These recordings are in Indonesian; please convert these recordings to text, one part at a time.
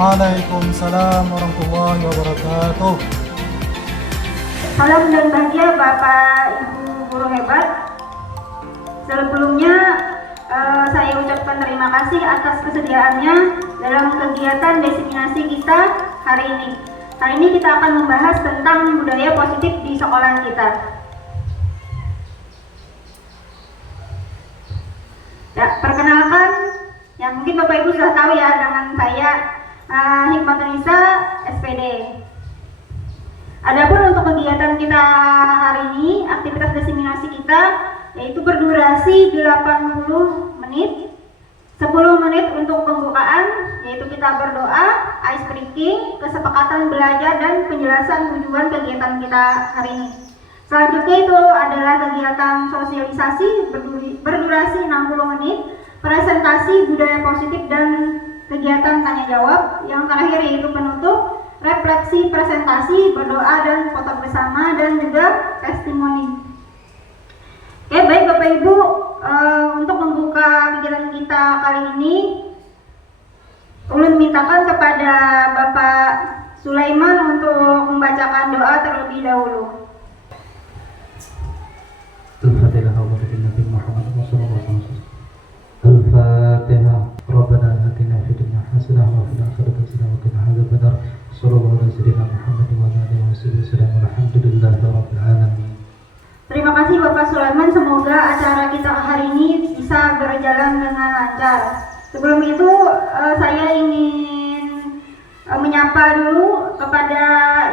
Waalaikumsalam warahmatullahi wabarakatuh. Salam dan bahagia Bapak Ibu guru hebat. Sebelumnya saya ucapkan terima kasih atas kesediaannya dalam kegiatan diseminasi kita hari ini. Hari ini kita akan membahas tentang budaya positif di sekolah kita. Ya, perkenalkan, ya mungkin Bapak Ibu sudah tahu ya dengan saya Hikmatunisa SPD. Adapun untuk kegiatan kita hari ini, aktivitas diseminasi kita yaitu berdurasi 80 menit. 10 menit untuk pembukaan, yaitu kita berdoa, ice breaking, kesepakatan belajar dan penjelasan tujuan kegiatan kita hari ini. Selanjutnya itu adalah kegiatan sosialisasi berdurasi 60 menit, presentasi budaya positif dan kegiatan tanya jawab. Yang terakhir yaitu penutup, refleksi presentasi, berdoa dan foto bersama dan juga testimoni. Oke, baik Bapak Ibu, untuk membuka kegiatan kita kali ini, ulun mintakan kepada Bapak Sulaiman untuk membacakan doa terlebih dahulu. Al-Fatihah. Al-Fatihah. Rabbana atina fid dunya hasanah wa fil akhirati hasanah wa qina adzabannar. Sallallahu alaihi wasallam Muhammad wa alihi wasallam. Alhamdulillahi rabbil alamin. Terima kasih Bapak Sulaiman, semoga acara kita hari ini bisa berjalan dengan lancar. Sebelum itu saya ingin menyapa dulu kepada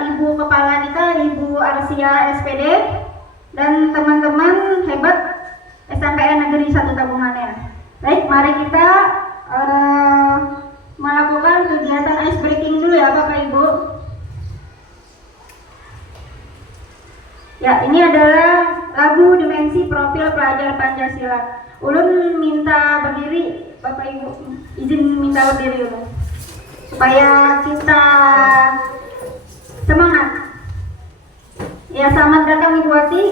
Ibu Kepala kita, Ibu Arsia SPD, dan teman-teman hebat SMPN Negeri 1 Tabungannya. Baik, mari kita melakukan kegiatan ice breaking dulu ya Bapak Ibu. Ya, ini adalah lagu Dimensi Profil Pelajar Pancasila. Ulun minta berdiri, Bapak Ibu, izin minta berdiri dulu supaya kita semangat. Ya, selamat datang Ibu Wati.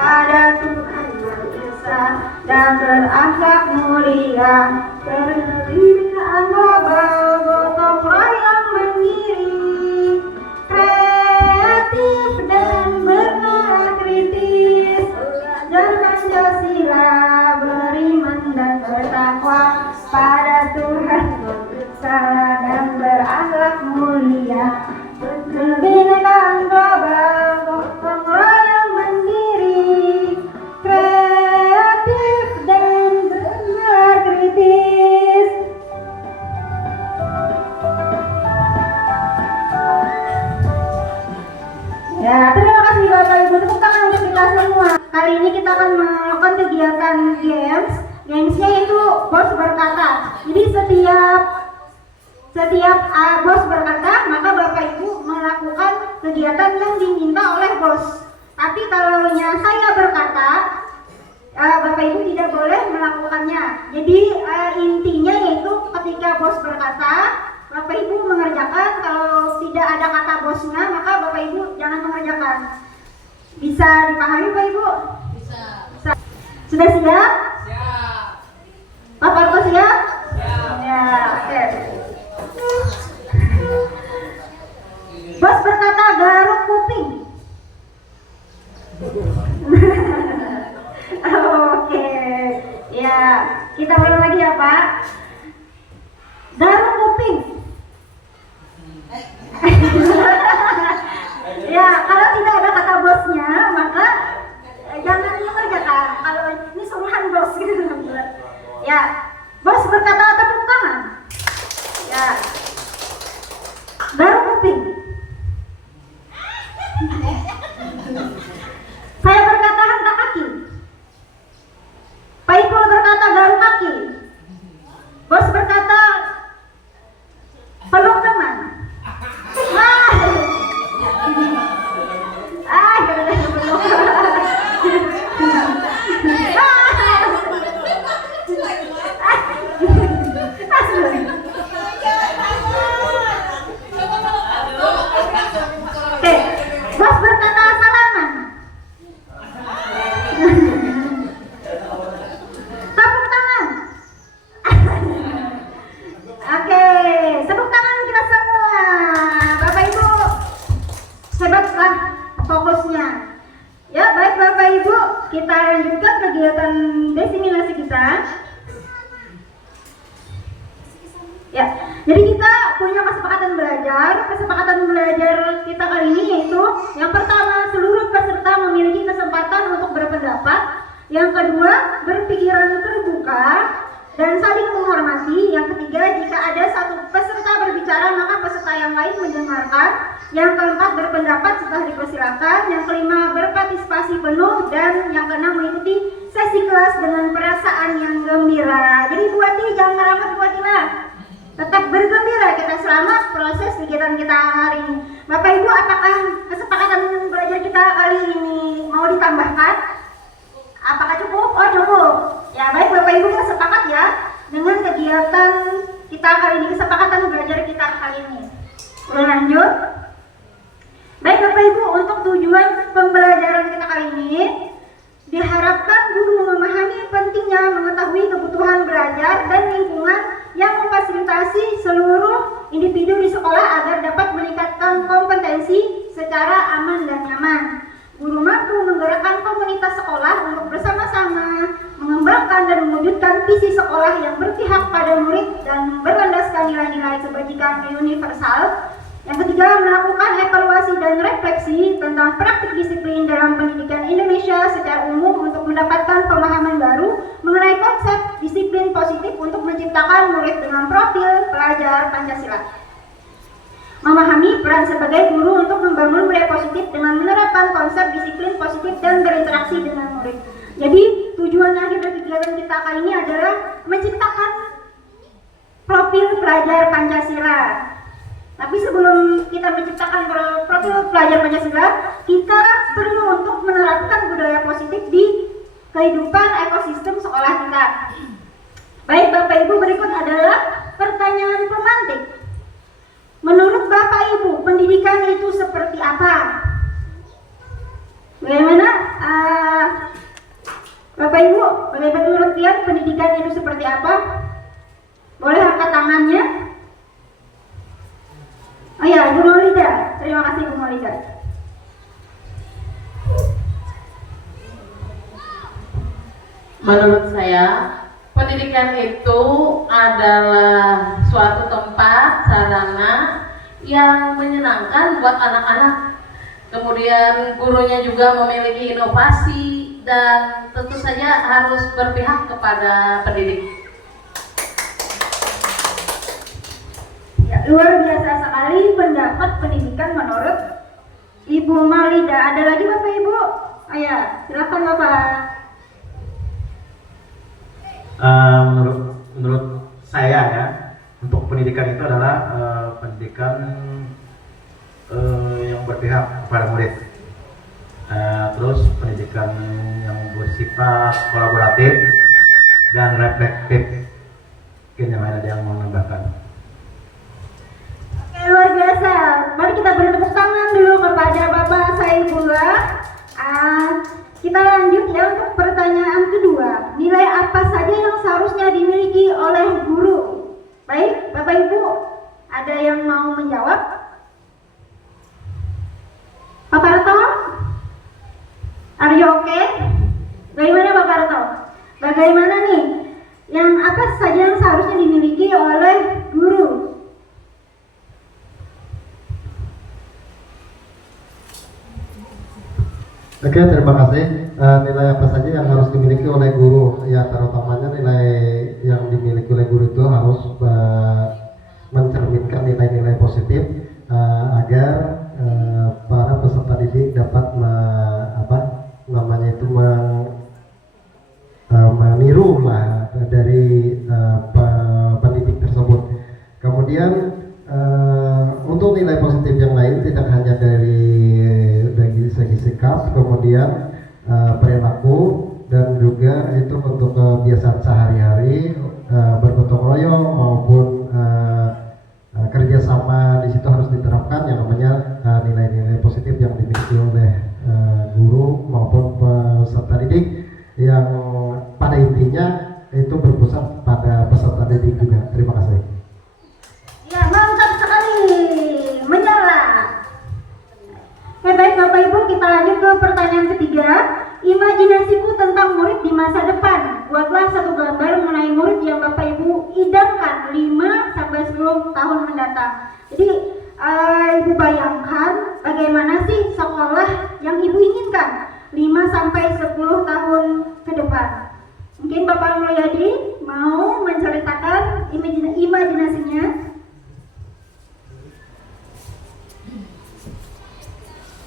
Pada Tuhan yang Esa dan berakhlak mulia, terdiri global, gotong royong mandiri, kreatif dan bernalar kritis, belajar Pancasila, beriman dan bertakwa pada Tuhan yang Esa dan berakhlak mulia, Bineka global, gotong royong mandiri, kreatif dan benar kritis. Ya, terima kasih Bapak Ibu, tepuk tangan untuk kita semua. Kali ini kita akan melakukan kegiatan games. Gamesnya itu bos berkata. Jadi setiap bos berkata, maka Bapak Ibu melakukan kegiatan yang diminta oleh bos. Tapi kalau saya berkata, Bapak Ibu tidak boleh melakukannya. Jadi intinya yaitu ketika bos berkata, Bapak Ibu mengerjakan. Kalau tidak ada kata bosnya, maka Bapak Ibu jangan mengerjakan. Bisa dipahami Bapak Ibu? Bisa. Sudah siap? Siap. Pak Parto siap? Siap. Ya, oke. Bos berkata garuk kuping. Oke, ya kita ulang lagi ya Pak. Garuk kuping. Ya, kalau tidak ada kata bosnya, maka jangan mengerjakan. Kalau ini suruhan bos gitu. Ya, bos berkata tepuk tangan. Ya, garuk kuping. Saya berkata hentak kaki. Pak Ipul berkata garuk kaki. Bos berkata kesepakatan belajar kita kali ini yaitu yang pertama, seluruh peserta memiliki kesempatan untuk berpendapat. Yang kedua, berpikiran terbuka dan saling menghormati. Yang ketiga, jika ada satu peserta berbicara maka peserta yang lain mendengarkan. Yang keempat, berpendapat setelah dipersilakan. Yang kelima, berpartisipasi penuh. Dan yang keenam, mengikuti sesi kelas dengan perasaan yang gembira. Jadi buati jangan merapat buatilah, tetap bergembira kita selama proses kegiatan kita hari ini. Bapak Ibu, apakah kesepakatan belajar kita kali ini mau ditambahkan? Apakah cukup? Oh cukup. Ya baik Bapak Ibu, kita sepakat ya dengan kegiatan kita kali ini, kesepakatan belajar kita kali ini. Udah lanjut. Baik Bapak Ibu, untuk tujuan pembelajaran kita kali ini diharapkan guru memahami pentingnya mengetahui kebutuhan belajar dan lingkungan yang memfasilitasi seluruh individu di sekolah agar dapat meningkatkan kompetensi secara aman dan nyaman. Guru mampu menggerakkan komunitas sekolah untuk bersama-sama mengembangkan dan mewujudkan visi sekolah yang berpihak pada murid dan berlandaskan nilai-nilai kebajikan universal. Yang ketiga, melakukan evaluasi dan refleksi tentang praktik disiplin dalam pendidikan Indonesia secara umum untuk mendapatkan pemahaman baru mengenai konsep disiplin positif untuk menciptakan murid dengan profil pelajar Pancasila. Memahami peran sebagai guru untuk membangun budaya positif dengan menerapkan konsep disiplin positif dan berinteraksi dengan murid. Jadi tujuan akhir dari kegiatan kita kali ini adalah menciptakan profil pelajar Pancasila. Tapi sebelum kita menciptakan profil pelajar Pancasila, kita perlu untuk menerapkan budaya positif di kehidupan ekosistem sekolah kita. Baik Bapak Ibu, berikut adalah pertanyaan pemantik. Menurut Bapak Ibu, pendidikan itu seperti apa? Bagaimana? Bapak Ibu, bagaimana menurut kalian pendidikan itu seperti apa? Boleh angkat tangannya? Oh ya, Bu Maulida. Terima kasih Bu Maulida. Menurut saya, pendidikan itu adalah suatu tempat, sarana yang menyenangkan buat anak-anak. Kemudian gurunya juga memiliki inovasi dan tentu saja harus berpihak kepada pendidik. Ya, luar biasa sekali pendapat pendidikan menurut Ibu Maulida. Ada lagi Bapak Ibu? Ayo, silakan Bapak. Menurut saya ya, untuk pendidikan itu adalah pendidikan yang berpihak kepada murid. Terus pendidikan yang bersifat kolaboratif dan reflektif. Mungkin yang lain ada yang mau menambahkan. Oke, luar biasa. Mari kita beri tepuk tangan dulu kepada Bapak Saifullah. Kita lanjut ya untuk pertanyaan kedua. Nilai apa saja yang seharusnya dimiliki oleh guru? Baik, Bapak Ibu, ada yang mau menjawab? Pak Parto? Are you okay? Bagaimana Pak Parto? Bagaimana nih? Yang apa saja yang seharusnya dimiliki oleh guru? Oke, terima kasih. Nilai apa saja yang harus dimiliki oleh guru? Ya, terutamanya nilai yang dimiliki oleh guru itu harus mencerminkan nilai-nilai positif agar para peserta didik dapat meniru lah dari pendidik tersebut. Kemudian untuk nilai positif yang lain tidak hanya dari segi sikap, kemudian perilaku, dan juga itu untuk kebiasaan sehari-hari, bergotong royong maupun kerjasama. Di situ harus diterapkan yang namanya nilai-nilai positif yang dimiliki oleh guru maupun peserta didik, yang pada intinya itu berpusat pada peserta didik juga. Terima kasih. Ya, mantap sekali, menyala. Oke, baik Bapak Ibu, kita lanjut ke pertanyaan ketiga. Imajinasiku tentang murid di masa depan. Buatlah satu gambar mengenai murid yang Bapak Ibu idamkan 5-10 tahun mendatang. Jadi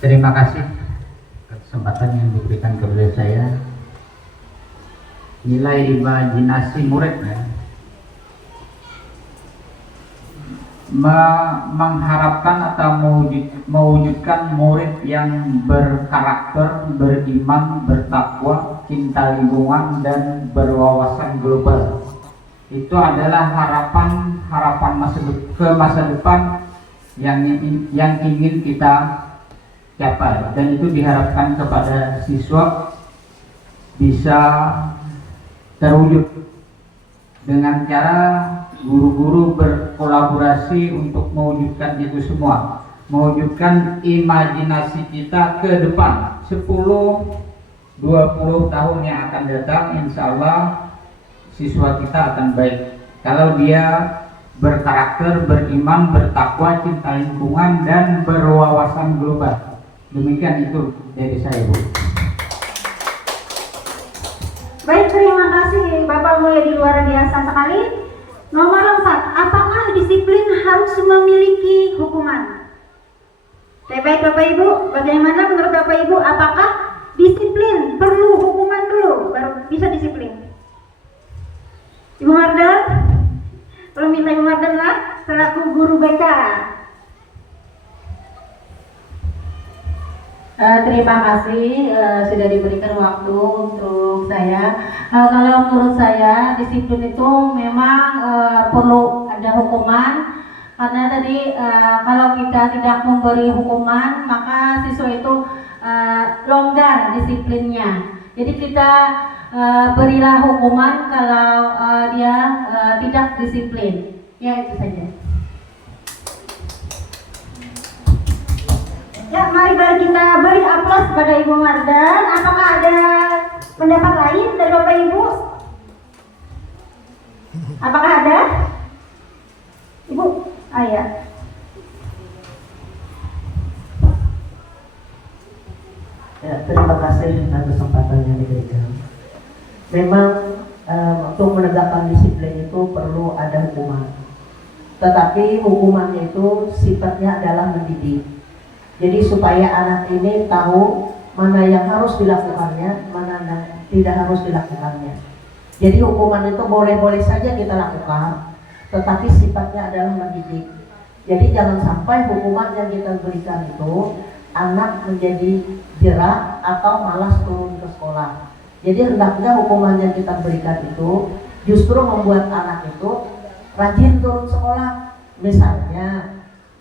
Terima kasih kesempatan yang diberikan kepada saya. Nilai imajinasi murid ya, mengharapkan atau mewujudkan murid yang berkarakter, beriman, bertakwa, cinta lingkungan, dan berwawasan global. Itu adalah harapan masa depan yang ingin kita capai, dan itu diharapkan kepada siswa bisa terwujud dengan cara guru-guru berkolaborasi untuk mewujudkan itu semua, mewujudkan imajinasi kita ke depan 10-20 tahun yang akan datang. Insya Allah siswa kita akan baik kalau dia berkarakter, beriman, bertakwa, cinta lingkungan, dan berwawasan global. Demikian itu dari saya, Bu. Baik, terima kasih Bapak Mulyadi, luar biasa sekali. Nomor 4, apakah disiplin harus memiliki hukuman? Oke, baik Bapak Ibu, bagaimana menurut Bapak Ibu, apakah disiplin perlu hukuman dulu baru bisa disiplin? Ibu Mardan, perlu minta Ibu Mardan lah selaku guru BK. Terima kasih sudah diberikan waktu untuk saya. Kalau menurut saya disiplin itu memang perlu ada hukuman, karena tadi kalau kita tidak memberi hukuman maka siswa itu longgar disiplinnya. Jadi kita berilah hukuman kalau dia tidak disiplin. Ya, itu saja. Ya, mari kita beri aplaus kepada Ibu Mardan. Apakah ada pendapat lain dari Bapak Ibu? Apakah ada? Ibu, ya. Ya, terima kasih atas kesempatan yang diberikan. Memang untuk menegakkan disiplin itu perlu ada hukuman. Tetapi hukumannya itu sifatnya adalah mendidik. Jadi supaya anak ini tahu mana yang harus dilakukannya, mana yang tidak harus dilakukannya. Jadi hukuman itu boleh-boleh saja kita lakukan, tetapi sifatnya adalah mendidik. Jadi jangan sampai hukuman yang kita berikan itu anak menjadi jerah atau malas turun ke sekolah. Jadi hendaknya hukuman yang kita berikan itu justru membuat anak itu rajin turun sekolah. Misalnya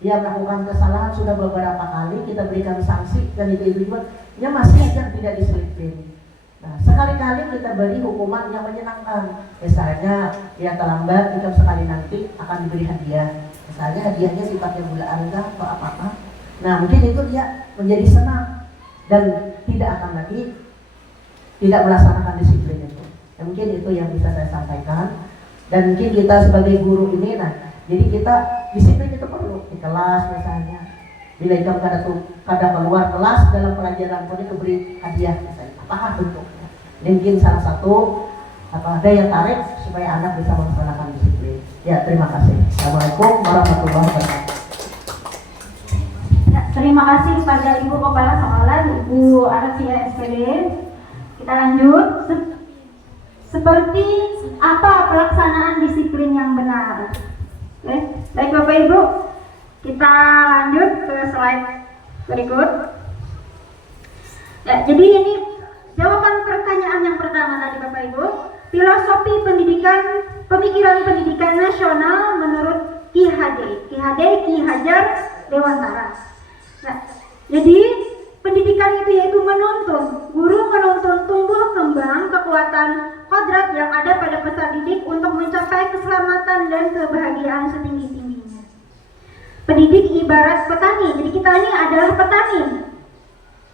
dia melakukan kesalahan sudah beberapa kali, kita berikan sanksi, dan itu juga dia masih aja tidak disiplin. Nah, sekali-kali kita beri hukuman yang menyenangkan. Misalnya dia terlambat, kita sekali nanti akan diberi hadiah. Misalnya hadiahnya sifatnya gula anda atau apa-apa. Nah, mungkin itu dia menjadi senang dan tidak akan lagi tidak melaksanakan disiplin itu. Ya, mungkin itu yang bisa saya sampaikan. Dan mungkin kita sebagai guru ini, jadi kita disiplin itu perlu di kelas misalnya. Bila jam kada keluar kelas dalam pelajaran pun diberi hadiah misalnya. Apakah bentuknya? Mungkin salah satu daya tarik supaya anak bisa melaksanakan disiplin. Ya, terima kasih. Assalamualaikum warahmatullahi wabarakatuh. Ya, terima kasih kepada Ibu Kepala Sekolah, Ibu Arsia SPD. Kita lanjut. Seperti apa pelaksanaan disiplin yang benar? Baik Bapak Ibu, kita lanjut ke slide berikut. Ya, jadi ini jawaban pertanyaan yang pertama tadi Bapak Ibu. Filosofi pemikiran pendidikan nasional menurut Ki Hajar Dewantara. Nah, jadi pendidikan itu yaitu menuntun, guru menuntun tumbuh kembang kekuatan kodrat yang ada pada peserta didik untuk mencapai keselamatan dan kebahagiaan setinggi-tingginya. Pendidik ibarat petani, jadi kita ini adalah petani.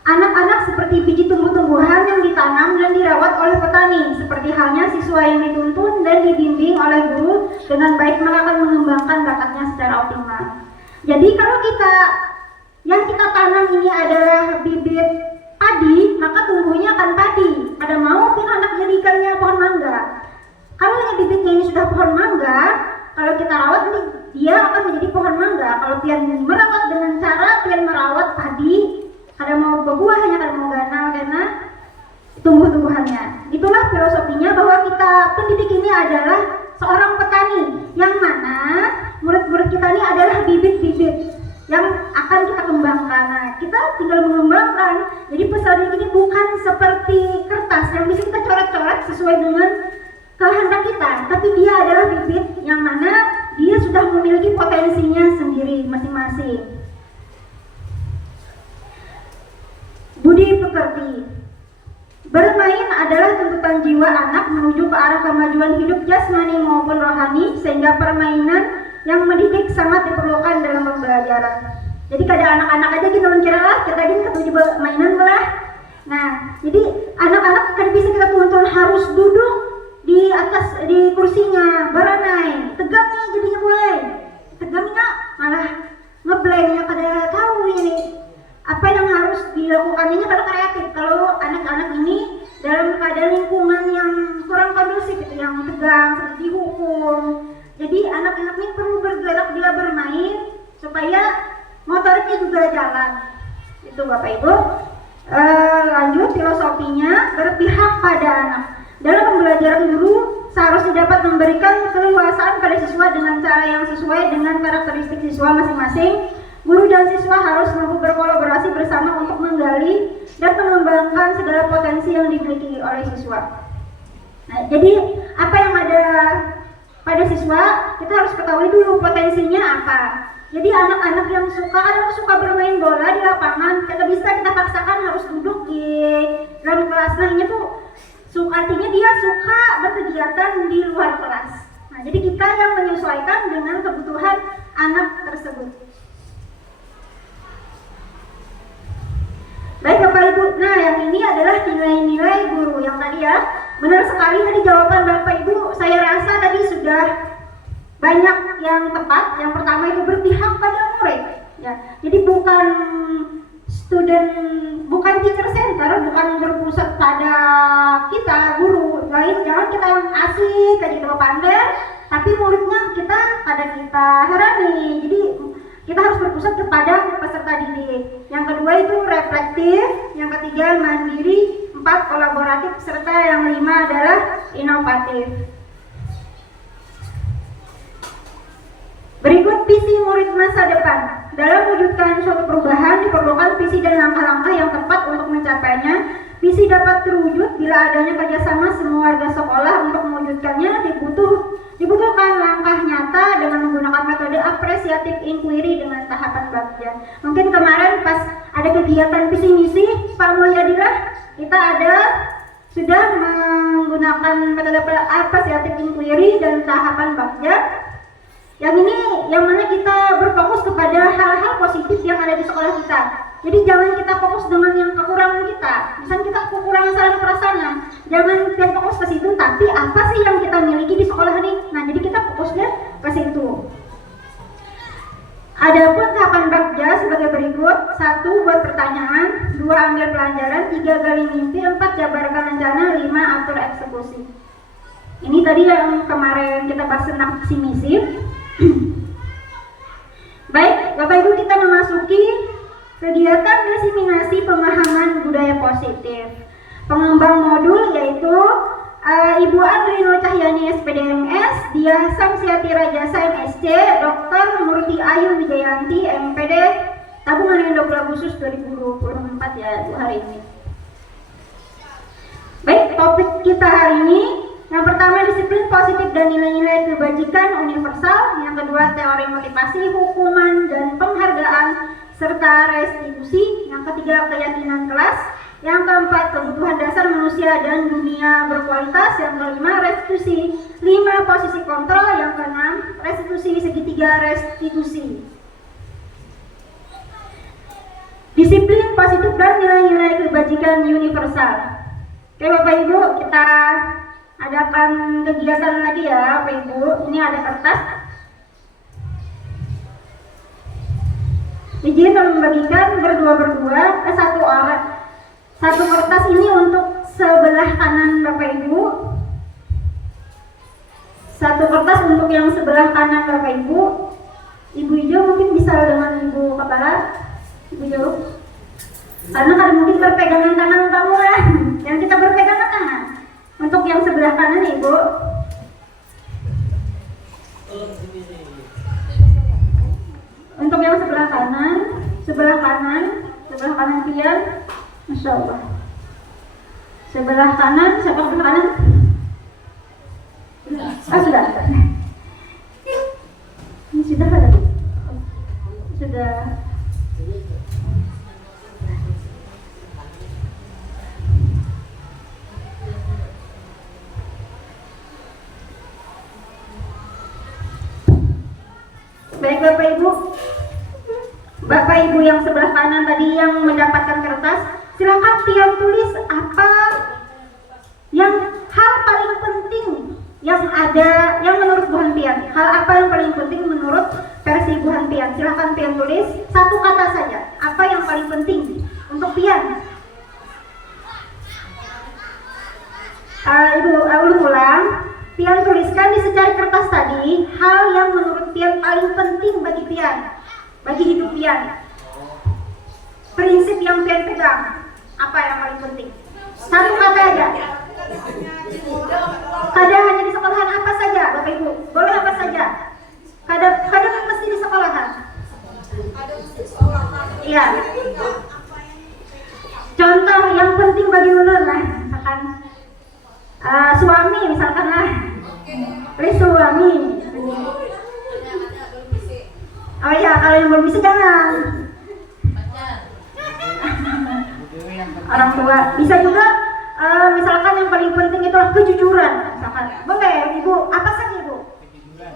Anak-anak seperti biji tumbuh-tumbuhan yang ditanam dan dirawat oleh petani, seperti halnya siswa yang dituntun dan dibimbing oleh guru dengan baik, maka akan mengembangkan bakatnya secara optimal. Jadi kalau yang kita tanam ini adalah bibit padi, maka tumbuhnya akan padi. Ada mau pun anak jadikannya pohon mangga. Kalau bibitnya ini sudah pohon mangga, kalau kita rawat ini dia akan menjadi pohon mangga. Kalau pian merawat dengan cara pian merawat padi, buah-buahnya, kalau mau ganal karena tumbuh-tumbuhannya. Itulah filosofinya bahwa kita pendidik ini adalah seorang petani, yang mana murid-murid kita ini adalah bibit-bibit yang akan kita kembangkan. Nah, kita tinggal mengembangkan. Jadi pesan ini bukan seperti kertas yang bisa kita coret-coret sesuai dengan kehendak kita, tapi dia adalah bibit yang mana dia sudah memiliki potensinya sendiri masing-masing. Budi pekerti. Bermain adalah tuntutan jiwa anak menuju ke arah kemajuan hidup jasmani maupun rohani, sehingga permainan yang mendidik sangat diperlukan dalam pembelajaran. Jadi kada anak-anak aja kita kira lah, kita gini ketujuh mainan lah. Nah, jadi anak-anak kan bisa kita tuntun harus duduk di atas di kursinya, beranai, tegang nih jadinya mulai. Tegangnya malah ngeblanknya kada tahu ini apa yang harus dilakukannya pada kreatif. Kalau anak-anak ini dalam keadaan lingkungan yang kurang kondusif, itu yang tegang, seperti dihukum. Jadi anak-anak ini perlu bergerak, dia bermain supaya motoriknya juga jalan. Itu Bapak Ibu. Lanjut filosofinya, berpihak pada anak. Dalam pembelajaran guru seharusnya dapat memberikan keleluasaan pada siswa dengan cara yang sesuai dengan karakteristik siswa masing-masing. Guru dan siswa harus mampu berkolaborasi bersama untuk menggali dan mengembangkan segala potensi yang dimiliki oleh siswa. Nah, jadi apa yang ada pada siswa, kita harus ketahui dulu potensinya apa. Jadi anak-anak yang suka bermain bola di lapangan, kita bisa kita paksakan harus duduk di dalam kelas. Nah, ini tuh artinya dia suka berkegiatan di luar kelas. Nah, jadi kita yang menyesuaikan dengan kebutuhan anak tersebut. Baik Bapak Ibu, nah yang ini adalah nilai-nilai guru yang tadi ya. Benar sekali tadi jawaban Bapak Ibu, saya rasa tadi sudah banyak yang tepat. Yang pertama itu berpihak pada murid ya. Jadi bukan teacher center, bukan berpusat pada kita guru lain. Jangan kita yang asik kayak gitu pandai, tapi muridnya kita pada kita herani. Jadi kita harus berpusat kepada peserta didik. Yang kedua itu reflektif, yang ketiga mandiri, 4 kolaboratif, serta yang 5 adalah inovatif. Berikut visi murid masa depan. Dalam mewujudkan suatu perubahan diperlukan visi dan langkah-langkah yang tepat untuk mencapainya. Visi dapat terwujud bila adanya kerjasama semua warga sekolah. Untuk mewujudkannya dibutuhkan langkah nyata dengan menggunakan metode apresiatif inquiry dengan tahapan bagja. Mungkin kemarin pas ada kegiatan visi misi Pak Mulyadilah, kita sudah menggunakan metode apresiatif inquiry dan tahapan bagja. Yang ini yang mana kita berfokus kepada hal-hal positif yang ada di sekolah kita. Jadi jangan kita fokus dengan yang kekurangan kita. Misalnya kita kekurangan sarana prasarana, jangan kita fokus ke situ, tapi apa sih yang kita miliki di sekolah ini? Nah, jadi kita fokusnya ke situ. Adapun tahapan bagja sebagai berikut: 1. Buat pertanyaan, 2. Ambil pelajaran, 3. Gali mimpi, 4. Jabarkan rencana, 5. Atur eksekusi. Ini tadi yang kemarin kita bahas tentang visi misi. Baik, Bapak Ibu, kita memasuki kegiatan diseminasi pemahaman budaya positif. Pengembang modul yaitu Ibu Andrino Cahyani SPDMS, Diah Samsiati Rajasa MSc, Dr. Murti Ayu Wijayanti MPD, Tabungan Induk Agustus 2024 ya, hari ini. Baik, topik kita hari ini yang pertama disiplin positif dan nilai-nilai kebajikan universal, yang kedua teori motivasi, hukuman dan penghargaan serta restitusi, yang ketiga keyakinan kelas, yang keempat kebutuhan dasar manusia dan dunia berkualitas, yang kelima restitusi 5 posisi kontrol, yang keenam restitusi segitiga restitusi. Disiplin positif dan nilai-nilai kebajikan universal. Oke Bapak Ibu, kita adakan kegiatan lagi ya Bapak Ibu. Ini ada kertas. Izin membagikan berdua satu kertas ini untuk sebelah kanan Bapak Ibu, satu kertas untuk yang sebelah kanan Bapak Ibu. Ibu hijau mungkin bisa dengan Ibu kepala. Ibu hijau. Karena kada mungkin berpegangan tangan kamu lah. Yang kita berpegangan tangan. Untuk yang sebelah kanan Ibu. Untuk yang sebelah kanan pian, Masya Allah. Sebelah kanan, siapa sebelah kanan? Sudah. Ini sudah ada. Sudah. Baik Bapak Ibu yang sebelah kanan tadi yang mendapatkan kertas, silakan pian tulis apa yang hal paling penting yang ada yang menurut Bu Hanpian. Hal apa yang paling penting menurut versi Bu Hanpian? Silakan pian tulis satu kata saja. Apa yang paling penting untuk pian? Ibu ulang. Pian tuliskan di secari kertas tadi hal yang menurut pian paling penting bagi pian, bagi hidup pian. Prinsip yang pian pegang, apa yang paling penting? Satu kata aja. Kadang hanya di sekolahan, apa saja, Bapak Ibu? Boleh apa saja? Kadang mesti di sekolahan. Iya. Contoh yang penting bagi ulun lah, misalkan suami misalkan lah. Suami. Oh iya, kalau yang belum bisa jangan. Orang tua bisa juga. Misalkan yang paling penting itulah kejujuran. Misalkan, boleh Ibu, apa saja Ibu?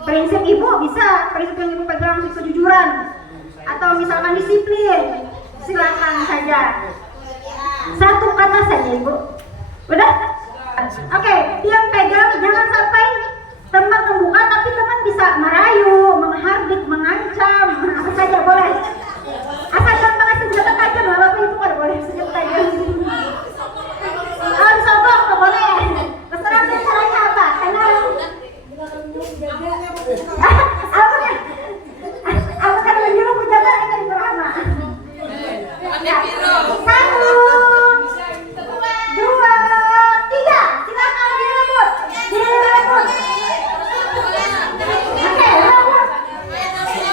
Prinsip Ibu bisa, prinsip yang Ibu pegang kejujuran. Atau misalkan disiplin, silakan saja. Satu kata saja Ibu. Udah? Oke, yang pegang jangan sampai teman membuka tapi teman bisa merayu, menghardik, mengancam, apa saja boleh. Asal jangan pakai senjata tajam lah Bapak Ibu, kalau boleh senjata tajam. Disobok nggak boleh. Terserah caranya apa? Karena aku kan menyuruh penjaga itu di Brahma. Satu, dua, tiga. Silakan direbut. Oke, rebut.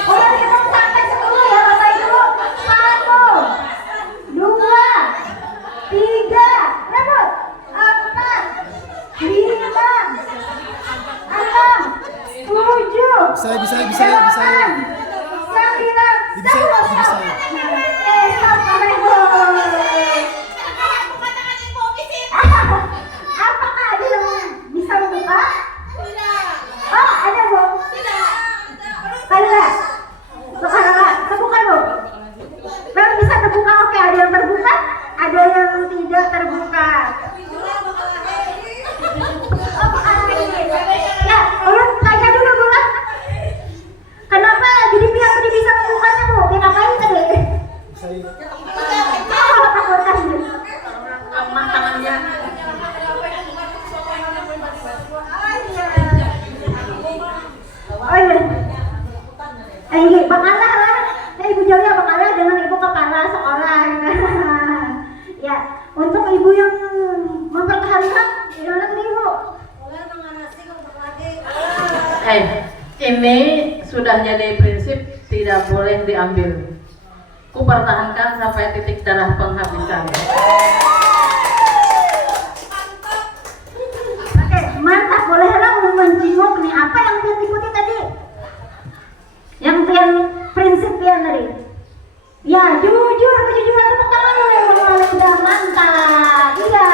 Boleh hitung sampai 10 ya Bapak Ibu. 1, 2, 3, rebut. 4, 5, 6, 7, Bisa. 8, 9, 10. Stop Bapak Ibu. Apakah ada yang bisa membuka? Oh, ada Bu. Ada. Terbuka Bu. Memang bisa terbuka, oke. Ada yang terbuka, ada yang tidak terbuka. Ya, ulun tanya dulu Bu lah. Kenapa jadi pihak tadi bisa membukanya Bu? Dia ngapain tadi? Takutan. Amat tangannya. Oh iya. Ini bakalah lah. Ya, Ibu Jalia bakalah dengan Ibu kepala sekolah. Ya, untuk Ibu yang mempertahankan gimana nih Ibu? Ini sudah jadi prinsip tidak boleh diambil. Kupertahankan sampai titik darah penghabisan. Oke, mantap. Bolehlah menjenguk nih. Apa yang pian ikuti tadi? Yang pian prinsip pian tadi? Ya, jujur, kejujuran, tepuk tangan dulu yang udah mantap. Iya.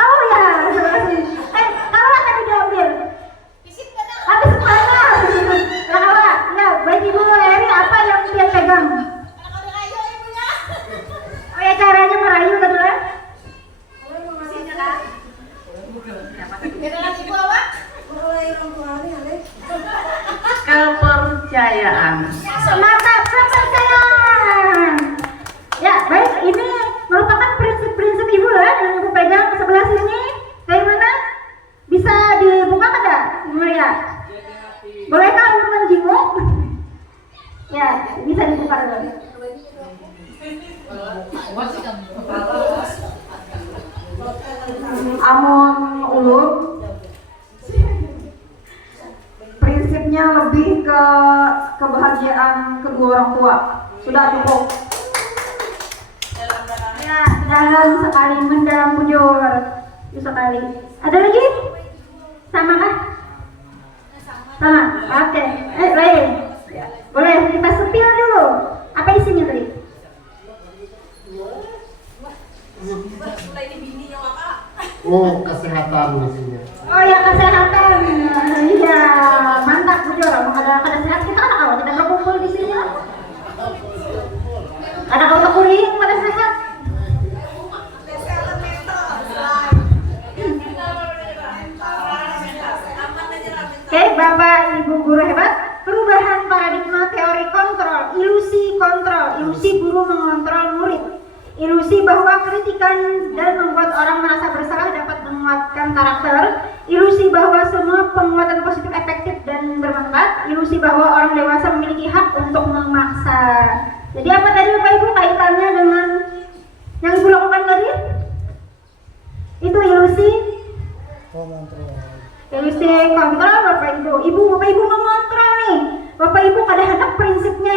Oh ya, kalau tadi diambil. Habis kepala. Ya, baik Ibu Eri, apa yang pian pegang? Oh ya, caranya merayu tadi lah. Kepercayaan. Mantap, kepercayaan. Ya, baik. Ini merupakan prinsip-prinsip Ibu ya yang Ibu pegang sebelah sini. Kayak mana? Bisa dibuka kada, Maria? Bolehkah Ibu menjenguk? Ya, bisa ditukar lagi. Amun ulun prinsipnya lebih ke kebahagiaan kedua orang tua. Sudah cukup. Ya, dalam sekali mendalam bujur. Itu sekali. Ada lagi? Sama kah? Sama. Oke. Lain. Ya. Boleh kita sepil dulu. Apa isinya tadi? Oh, kesehatan isinya. Oh ya, kesehatan. Iya, mantap bujur. Kada sehat kita kan kalau kita berkumpul di sini. Ada kalau kuring pada sehat. Oke, Bapak Ibu guru hebat, perubahan paradigma teori kontrol, ilusi guru mengontrol murid, ilusi bahwa kritikan dan membuat orang merasa bersalah dapat menguatkan karakter, ilusi bahwa semua penguatan positif efektif dan bermanfaat, ilusi bahwa orang dewasa memiliki hak untuk memaksa. Jadi apa tadi Bapak Ibu kaitannya dengan yang Ibu lakukan tadi? Itu ilusi kontrol Bapak Ibu. Bapak Ibu mengontrol nih. Bapak Ibu kadang-kadang prinsipnya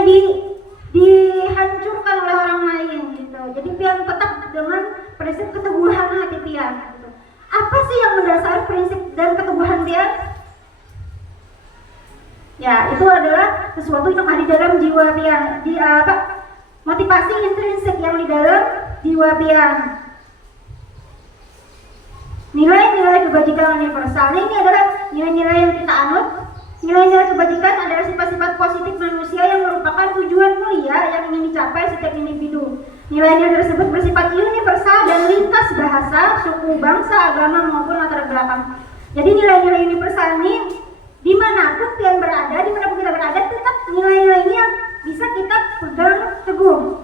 dihancurkan oleh orang lain gitu. Jadi pian tetap dengan prinsip keteguhan hati pian gitu. Apa sih yang mendasari prinsip dan keteguhan pian? Ya, itu adalah sesuatu yang ada di dalam jiwa pian. Motivasi intrinsik yang di dalam jiwa pian. Nilai-nilai kebajikan universal. Nah, ini adalah nilai-nilai yang kita anut. Nilai-nilai kebajikan adalah sifat-sifat positif manusia yang merupakan tujuan mulia yang ingin dicapai setiap individu. Nilai-nilai tersebut bersifat universal dan lintas bahasa, suku, bangsa, agama maupun latar belakang. Jadi nilai-nilai universal ini dimanapun kalian berada, dimanapun kita berada, tetap nilai-nilai ini yang bisa kita pegang teguh.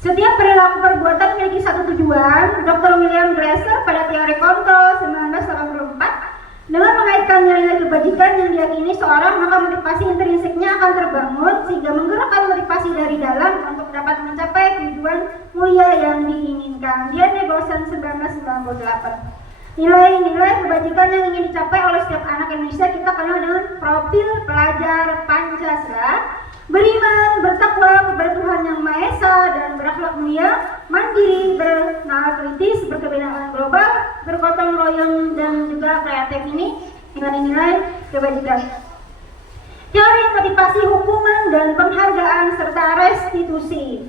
Setiap perilaku perbuatan memiliki satu tujuan. Dr. William Glasser pada teori kontrol 1984 dengan mengaitkan nilai-nilai kebajikan yang diyakini seorang, maka motivasi intrinsiknya akan terbangun sehingga menggerakkan motivasi dari dalam untuk dapat mencapai tujuan mulia yang diinginkan. Dia Bosan 1998. Nilai-nilai kebajikan yang ingin dicapai oleh setiap anak Indonesia kita kenal dengan profil pelajar Pancasila. Beriman, bertakwa kepada Tuhan Yang Maha Esa dan berakhlak mulia, mandiri, bernalar kritis, berkebenangan global, bergotong royong dan juga kreatif. Ini nilai-nilai kebajikan. Teori motivasi hukuman dan penghargaan serta restitusi.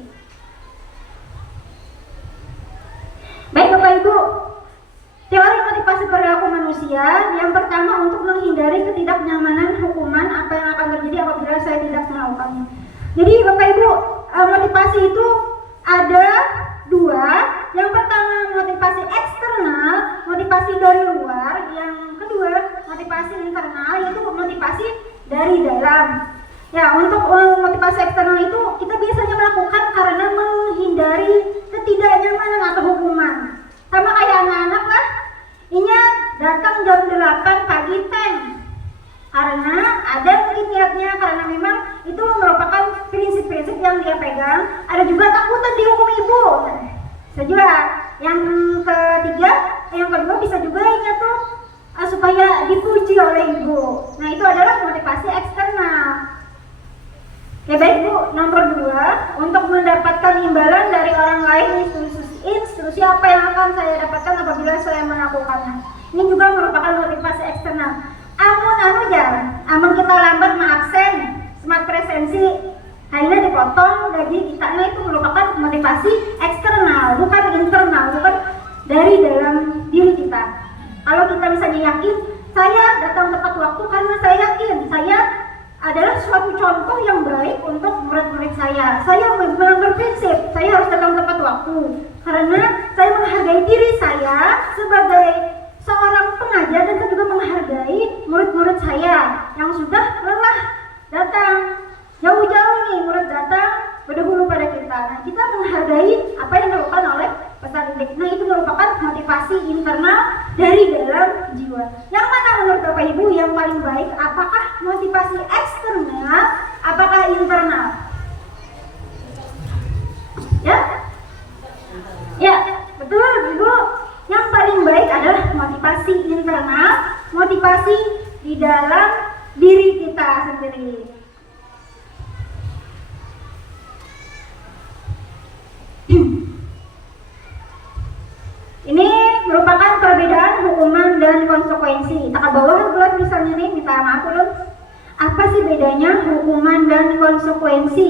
Baik Bapak Ibu, teori motivasi perilaku manusia yang pertama untuk menghindari ketidaknyamanan hukuman apa yang akan terjadi apabila saya tidak melakukannya. Jadi Bapak Ibu, motivasi itu ada dua. Yang pertama motivasi eksternal, motivasi dari luar. Yang kedua motivasi internal, yaitu motivasi dari dalam. Ya, untuk motivasi eksternal itu kita biasanya melakukan karena menghindari ketidaknyamanan atau hukuman. Sama kayak anak-anak lah, inya datang jam 8 pagi karena ada mungkin niatnya karena memang itu merupakan prinsip-prinsip yang dia pegang. Ada juga takutan dihukum ibu. Juga yang kedua bisa juga inya tuh supaya dipuji oleh ibu. Nah, itu adalah motivasi eksternal. Oke, baik Bu, nomor 2, untuk mendapatkan imbalan dari orang lain, institusi apa yang akan saya dapatkan apabila saya melakukannya. Ini juga merupakan motivasi eksternal. Amun kita lambat mengabsen, smart presensi, akhirnya dipotong gaji kita. Nah, itu merupakan motivasi eksternal, bukan internal, bukan dari dalam diri kita. Kalau kita misalnya yakin, saya datang tepat waktu karena saya yakin saya adalah suatu contoh yang baik untuk murid-murid saya. Saya memang berprinsip, saya harus datang tepat waktu karena saya menghargai diri saya sebagai seorang pengajar dan saya juga menghargai murid-murid saya yang sudah lelah datang jauh-jauh nih, murid datang berdahulu pada kita. Nah, kita menghargai apa yang dilakukan oleh peserta didik. Nah, itu merupakan motivasi internal dari dalam jiwa. Yang mana menurut Bapak Bapak Ibu yang paling baik, apakah motivasi eksternal, apakah internal? Ya? Ya, betul Ibu. Yang paling baik adalah motivasi internal, motivasi di dalam diri kita sendiri. Ini merupakan perbedaan hukuman dan konsekuensi. Tak ke bawah bulat misalnya nih, minta maaf dulu. Apa sih bedanya hukuman dan konsekuensi?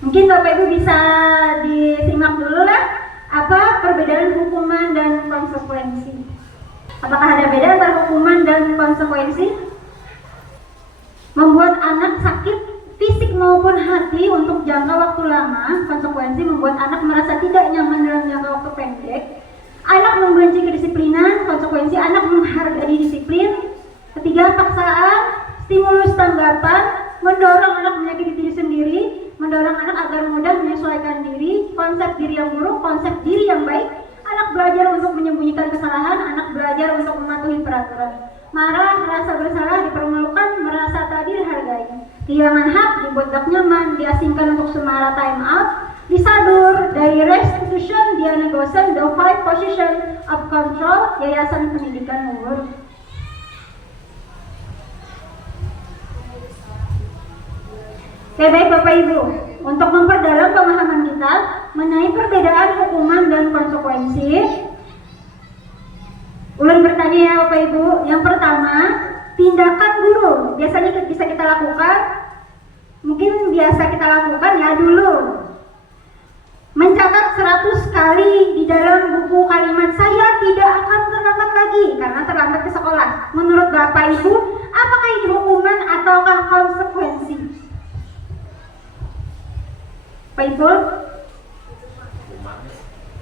Mungkin Bapak Ibu bisa disimak dulu lah. Apa perbedaan hukuman dan konsekuensi? Apakah ada beda antara hukuman dan konsekuensi? Membuat anak sakit fisik maupun hati untuk jangka waktu lama. Konsekuensi membuat anak merasa tidak nyaman dalam jangka waktu pendek. Anak membenci kedisiplinan. Konsekuensi anak menghargai disiplin. Ketiga, paksaan, stimulus tanggapan, mendorong anak menyakiti diri sendiri, mendorong anak agar mudah menyesuaikan diri, konsep diri yang buruk, konsep diri yang baik. Anak belajar untuk menyembunyikan kesalahan, anak belajar untuk mematuhi peraturan. Marah, merasa bersalah, dipermalukan, merasa tak dihargai. Kehilangan hak, dibuat tak nyaman, diasingkan untuk semara time out, disadur, dari restitution, dia negosiasi, the five position of control, yayasan pendidikan umur. Oke, baik Bapak Ibu, untuk memperdalam pemahaman kita mengenai perbedaan hukuman dan konsekuensi, ulun bertanya ya Bapak Ibu. Yang pertama, tindakan guru biasanya bisa kita lakukan, mungkin biasa kita lakukan ya dulu. Mencatat 100 kali di dalam buku kalimat saya tidak akan terlambat lagi karena terlambat ke sekolah. Menurut Bapak Ibu, apakah ini hukuman ataukah konsekuensi? Pak Ibu?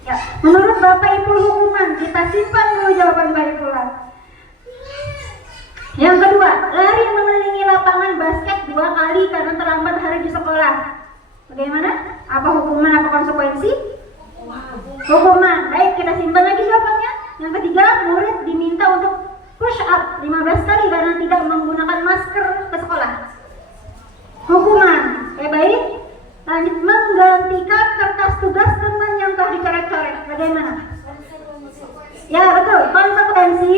Ya, menurut Bapak Ibu hukuman, kita simpan dulu jawaban Pak Ibu lah. Yang kedua, lari mengelilingi lapangan basket 2 kali karena terlambat hari di sekolah. Bagaimana? Apa hukuman, apa konsekuensi? Hukuman. Baik, kita simpan lagi jawabannya. Yang ketiga, murid diminta untuk push up 15 kali karena tidak menggunakan masker ke sekolah. Hukuman. Oke, baik. Lanjut, menggantikan kertas tugas teman yang telah dicoret-coret. Bagaimana? Ya betul, konsekuensi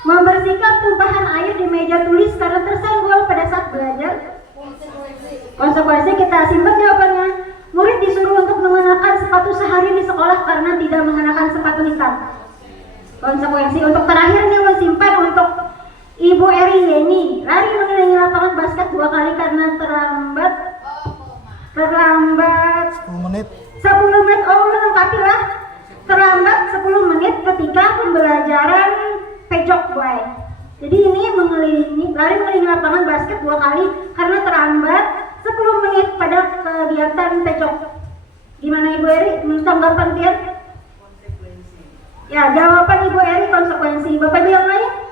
membersihkan tumpahan air di meja tulis karena tersenggol pada saat belajar. Konsekuensi kita simpan jawabannya. Murid disuruh untuk mengenakan sepatu sehari di sekolah karena tidak mengenakan sepatu hitam. Konsekuensi untuk terakhir nih lo simpan untuk Ibu Eri Yeni, lari mengelilingi lapangan basket 2 kali karena terlambat 10 menit. 10 menit, oh lu lengkapi lah. Terlambat 10 menit ketika pembelajaran pejok boy. Jadi ini lari mengelilingi lapangan basket 2 kali karena terlambat 10 menit pada kegiatan pejok. Gimana Ibu Eri? Tanggapan Tian? Ya, jawaban Ibu Eri konsekuensi. Bapak Ibu yang lain?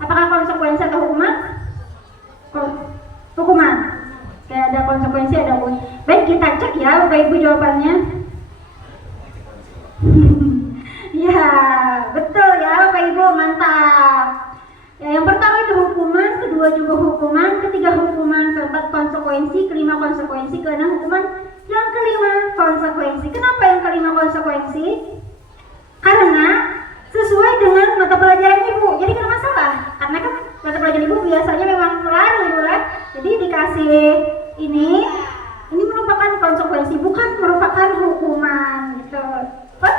Apakah konsekuensi atau hukuman? Hukuman. Kayak ada konsekuensi, ada hukuman. Baik, kita cek ya Bapak Ibu jawabannya. Ya, betul ya Bapak Ibu, mantap. Ya, yang pertama itu hukuman, kedua juga hukuman, ketiga hukuman, keempat konsekuensi, kelima konsekuensi, keenam hukuman, yang kelima konsekuensi. Kenapa yang kelima konsekuensi? Karena sesuai dengan mata pelajaran Ibu, jadi tidak masalah. Karena kan mata pelajaran Ibu biasanya memang lari Ibu lah. Jadi dikasih ini merupakan konsekuensi, bukan merupakan hukuman gitu. What?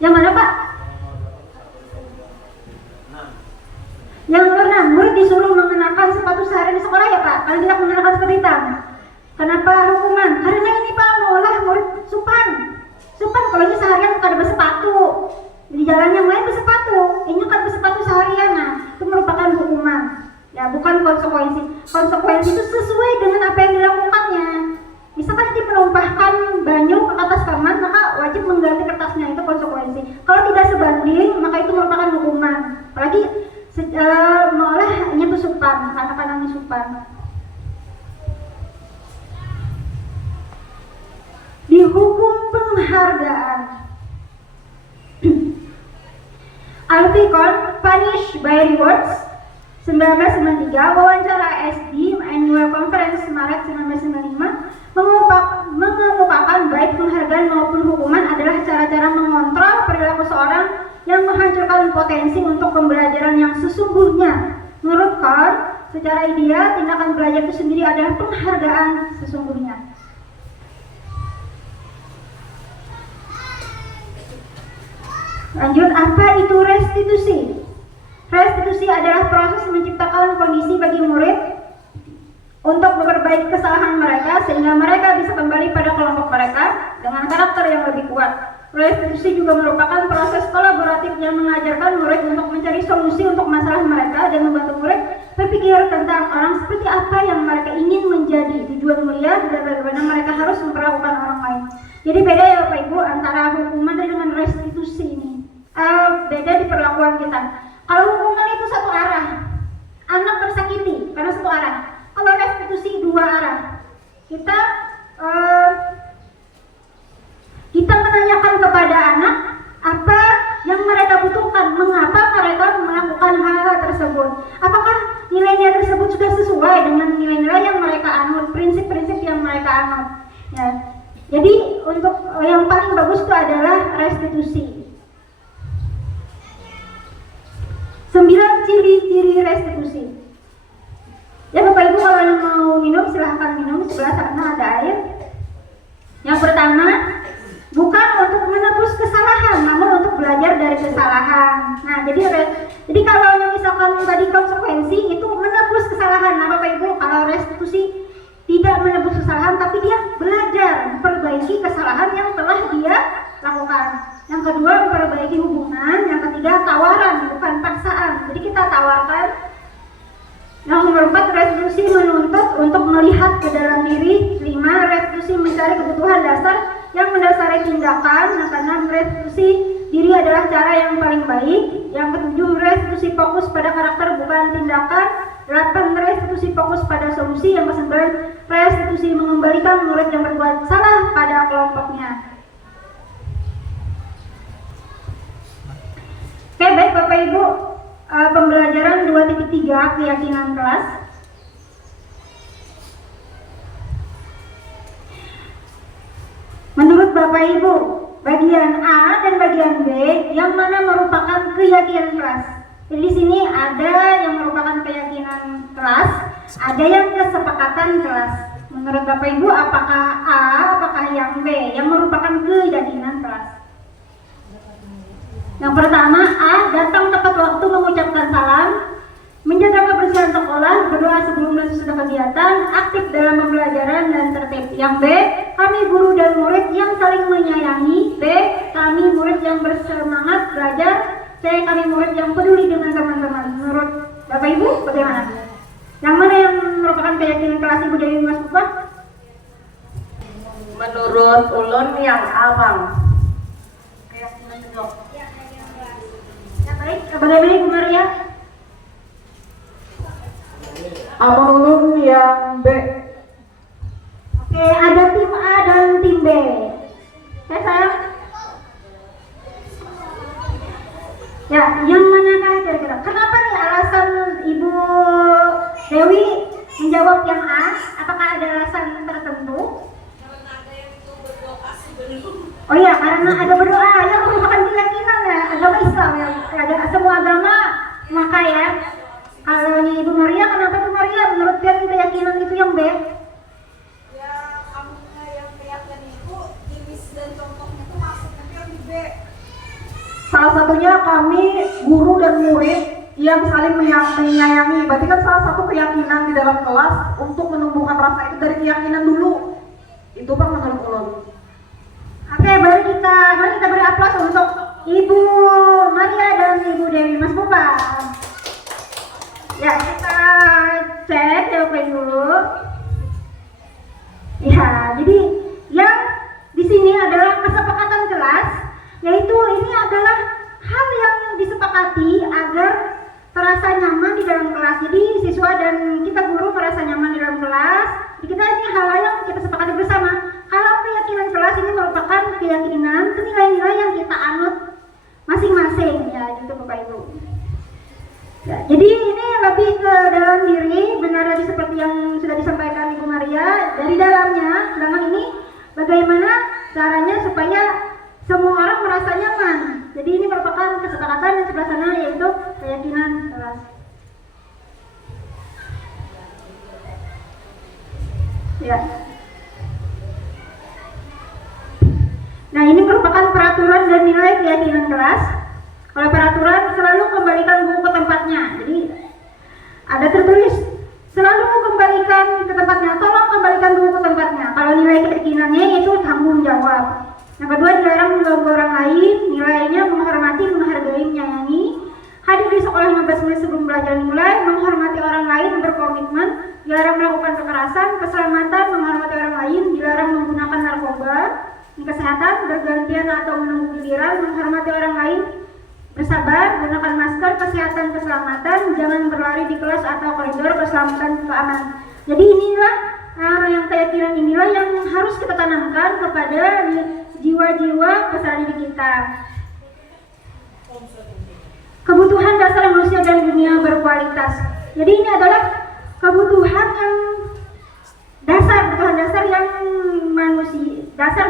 Yang mana Pak? Yang keenam, murid disuruh mengenakan sepatu sehari di sekolah ya Pak, kalau tidak mengenakan sepatu hitam. Kenapa hukuman? Karena ini Pak mengolah murid supan kalau ini seharian bukan bersepatu, di jalan yang lain bersepatu, ini kan bersepatu seharian, nah itu merupakan hukuman ya, bukan konsekuensi. Konsekuensi itu sesuai dengan apa yang dilakukannya. Misalkan dia menumpahkan banyu ke atas kamar, maka wajib mengganti kertasnya, itu konsekuensi. Kalau tidak sebanding, maka itu merupakan hukuman. Apalagi mengolah nyentuh supan, anak-anak supan. Dihukum penghargaan. Alficon, Punish by Rewards 1993, wawancara SD Annual Conference Maret 1995 mengemukakan baik penghargaan maupun hukuman adalah cara-cara mengontrol perilaku seorang yang menghancurkan potensi untuk pembelajaran yang sesungguhnya. Menurut Korn, secara ideal tindakan belajar itu sendiri adalah penghargaan sesungguhnya. Lanjut, apa itu restitusi? Restitusi adalah proses menciptakan kondisi bagi murid untuk memperbaiki kesalahan mereka sehingga mereka bisa kembali pada kelompok mereka dengan karakter yang lebih kuat. Restitusi juga merupakan proses kolaboratif yang mengajarkan murid untuk mencari solusi untuk masalah mereka dan membantu murid berpikir tentang orang seperti apa yang mereka ingin menjadi, tujuan mulia, dan bagaimana mereka harus memperlakukan orang lain. Jadi beda ya Bapak Ibu antara hukuman dengan restitusi ini. Beda di perlakuan kita. Kalau hukuman itu satu arah, anak tersakiti karena satu arah. Kalau restitusi dua arah. Kita menanyakan kepada anak apa yang mereka butuhkan, mengapa mereka melakukan hal tersebut. Apakah nilai-nilai tersebut sudah sesuai dengan nilai-nilai yang mereka anut, prinsip-prinsip yang mereka anut. Ya. Jadi untuk yang paling bagus itu adalah restitusi. 9 ciri-ciri restitusi. Ya Bapak Ibu, kalau yang mau minum silahkan minum, sebelah sana ada air. Yang pertama, bukan untuk menebus kesalahan, namun untuk belajar dari kesalahan. Nah, jadi kalau misalkan tadi konsekuensi itu menebus kesalahan. Nah Bapak Ibu, kalau restitusi tidak menebus kesalahan, tapi dia belajar memperbaiki kesalahan yang telah dia lakukan. Yang kedua, memperbaiki hubungan. Yang ketiga, tawaran, bukan paksaan. Jadi kita tawarkan. Yang nomor 4, restitusi menuntut untuk melihat ke dalam diri. 5, restitusi mencari kebutuhan dasar yang mendasari tindakan. Nah, karena restitusi diri adalah cara yang paling baik. Yang ketujuh, restitusi fokus pada karakter bukan tindakan. 8, restitusi fokus pada solusi. Yang ke-9, restitusi mengembalikan murid yang berbuat salah pada kelompoknya. Oke, baik Bapak Ibu, pembelajaran 2.3 keyakinan kelas. Menurut Bapak Ibu, bagian A dan bagian B yang mana merupakan keyakinan kelas? Jadi di sini ada yang merupakan keyakinan kelas, ada yang kesepakatan kelas. Menurut Bapak Ibu, apakah A, apakah yang B yang merupakan keyakinan kelas? Yang pertama, A, datang tepat waktu mengucapkan salam, menjaga kebersihan sekolah, berdoa sebelum dan sesudah kegiatan, aktif dalam pembelajaran dan tertib. Yang B, kami guru dan murid yang saling menyayangi. B, kami murid yang bersemangat belajar. C, kami murid yang peduli dengan teman-teman. Menurut Bapak Ibu, bagaimana? Yang mana yang merupakan keyakinan kelas Ibu Dewi Mas Bupa? Menurut ulun yang awam. Keyakinan kedok. Baik, bagaimana Ibu Maria? Amun ulun yang B. Oke, ada tim A dan tim B. Ya sayang? Ya, yang manakah kira-kira? Kenapa nih alasan Ibu Dewi menjawab yang A? Apakah ada alasan tertentu? Karena ada yang itu berdoa sebelum. Oh iya, karena ada berdoa yang merupakan keyakinan ya, agama Islam ya, ada semua agama maka ya. Kalau Ibu Maria, kenapa Ibu Maria menurut keyakinan itu yang B? Ya, kamunya yang keyakinan itu jenis dan contohnya itu masuknya yang di B. Salah satunya kami guru dan murid yang saling menyayangi. Berarti kan salah satu keyakinan di dalam kelas untuk menumbuhkan rasa itu dari keyakinan dulu. Itu Bang menurut ulun. Oke, mari kita beri aplaus untuk Ibu Maria dan Ibu Dewi Mas Bupa. Ya, kita cek jawabannya dulu. Ya, jadi yang di sini adalah kesepakatan kelas, yaitu ini adalah hal yang disepakati agar terasa nyaman di dalam kelas. Jadi siswa dan kita guru merasa nyaman di dalam kelas. Jadi kita ini hal-hal yang kita sepakati bersama. Kalau keyakinan kelas ini merupakan keyakinan, nilai-nilai yang kita anut masing-masing ya gitu Bapak Ibu. Ya, jadi ini lebih ke dalam diri, benar tadi seperti yang sudah disampaikan Ibu Maria, dari dalamnya, sedangkan ini bagaimana caranya supaya semua orang merasa nyaman. Jadi ini merupakan kesepakatan yang sebelah sana, yaitu keyakinan kelas. Ya. Nah, ini merupakan peraturan dan nilai keyakinan kelas. Kalau peraturan, selalu kembalikan buku ke tempatnya. Jadi ada tertulis selalu kembalikan ke tempatnya. Tolong kembalikan buku ke tempatnya. Kalau nilai keyakinannya itu tanggung jawab. Yang kedua, dilarang mengganggu orang lain. Nilainya menghormati, menghargai, menyayangi. Hadir di sekolah 15 menit sebelum belajar dimulai. Menghormati orang lain, berkomitmen. Dilarang melakukan kekerasan, keselamatan, menghormati orang lain. Dilarang menggunakan narkoba. Kesehatan, bergantian atau menunggu giliran. Menghormati orang lain. Bersabar, gunakan masker, kesehatan, keselamatan, jangan berlari di kelas atau koridor, keselamatan, keamanan. Jadi inilah yang keyakinan inilah yang harus kita tanamkan kepada jiwa-jiwa peserta didik kita. Kebutuhan dasar manusia dan dunia berkualitas. Jadi ini adalah kebutuhan yang kebutuhan dasar yang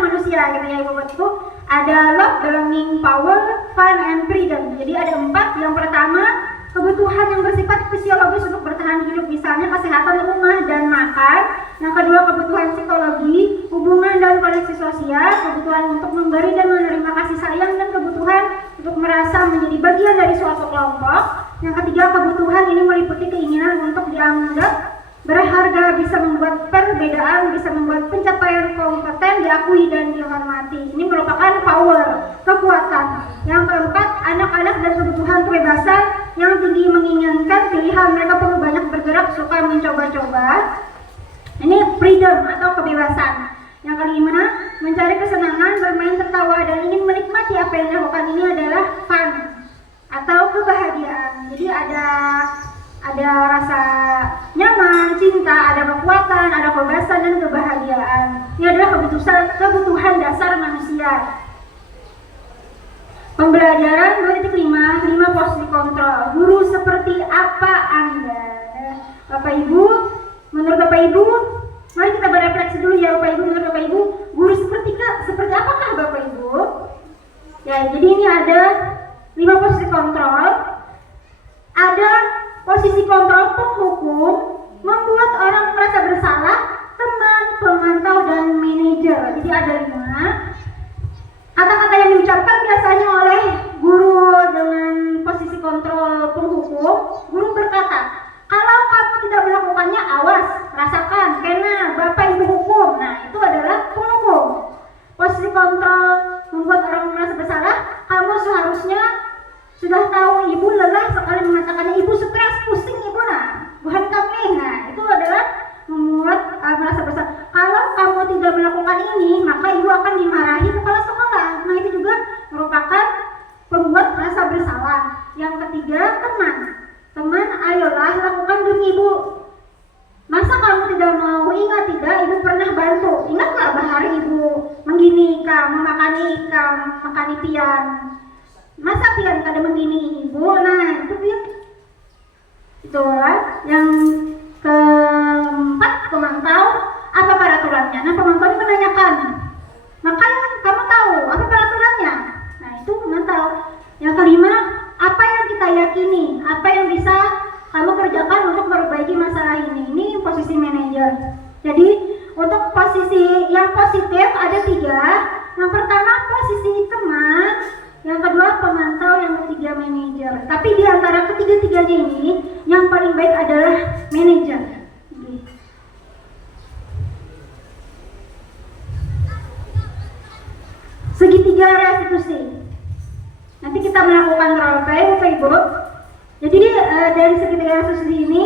manusia gitu ya Ibu. Itu ada love, belonging, power, fun, and freedom. Jadi ada 4. Yang pertama, kebutuhan yang bersifat fisiologis untuk bertahan hidup, misalnya kesehatan rumah dan makan. Yang kedua, kebutuhan psikologi, hubungan dan koneksi sosial, kebutuhan untuk memberi dan menerima kasih sayang, dan kebutuhan untuk merasa menjadi bagian dari suatu kelompok. Yang ketiga, kebutuhan ini meliputi keinginan untuk dianggap berharga, bisa membuat perbedaan, bisa membuat pencapaian kompeten diakui dan dihormati. Ini merupakan power, kekuatan. Yang keempat, anak-anak dan kebutuhan kebebasan yang tinggi menginginkan pilihan, mereka perlu banyak bergerak, suka mencoba-coba. Ini freedom atau kebebasan. Yang kelima, mencari kesenangan, bermain, tertawa, dan ingin menikmati apa yang dilakukan. Ini adalah fun atau kebahagiaan. Jadi ada rasa nyaman, cinta, ada kekuatan, ada kebebasan dan kebahagiaan. Ini adalah kebutuhan dasar manusia. Pembelajaran 2.5 posisi kontrol. Guru seperti apa Anda? Bapak Ibu, menurut Bapak Ibu, mari kita berefleksi dulu ya Bapak Ibu. Menurut Bapak Ibu, guru seperti apakah Bapak Ibu? Ya, jadi ini ada 5 posisi kontrol. Ada posisi kontrol penghukum, membuat orang merasa bersalah, teman, pemantau, dan manajer. Jadi ada 5. Kata-kata yang diucapkan biasanya oleh guru dengan posisi kontrol penghukum. Guru berkata, kalau kamu tidak melakukannya, awas, rasakan, kena Bapak Ibu hukum. Nah, itu adalah penghukum. Posisi kontrol membuat orang merasa bersalah, kamu seharusnya sudah tahu Ibu lelah sekali mengatakannya, Ibu stres, pusing Ibu, nah bukan kami. Nah, itu adalah membuat merasa bersalah. Kalau kamu tidak melakukan ini, maka Ibu akan dimarahi kepala sekolah. Nah, itu juga merupakan pembuat merasa bersalah. Yang ketiga, teman. Teman, ayolah lakukan demi Ibu. Masa kamu tidak mau? Ingat tidak, Ibu pernah bantu. Ingat nggak bahari Ibu menggini ikan, memakani ikan, makani pian. Masa pian kada menggini Ibu? Nah, itu pian. Itulah yang keempat, pemantau. Apa peraturannya? Nah, pemantau ini menanyakan, makanya kamu tahu apa peraturannya? Nah, itu pemantau. Yang kelima, apa yang kita yakini, apa yang bisa kamu kerjakan untuk memperbaiki masalah ini. Ini posisi manajer. Jadi untuk posisi yang positif ada 3. Yang pertama posisi teman, yang kedua pemantau, yang ketiga manajer. Tapi di antara ketiga-tiganya ini yang paling baik adalah manajer. Segitiga restitusi. Nanti kita melakukan role play, Bapak Ibu. Jadi dari segitiga restitusi ini,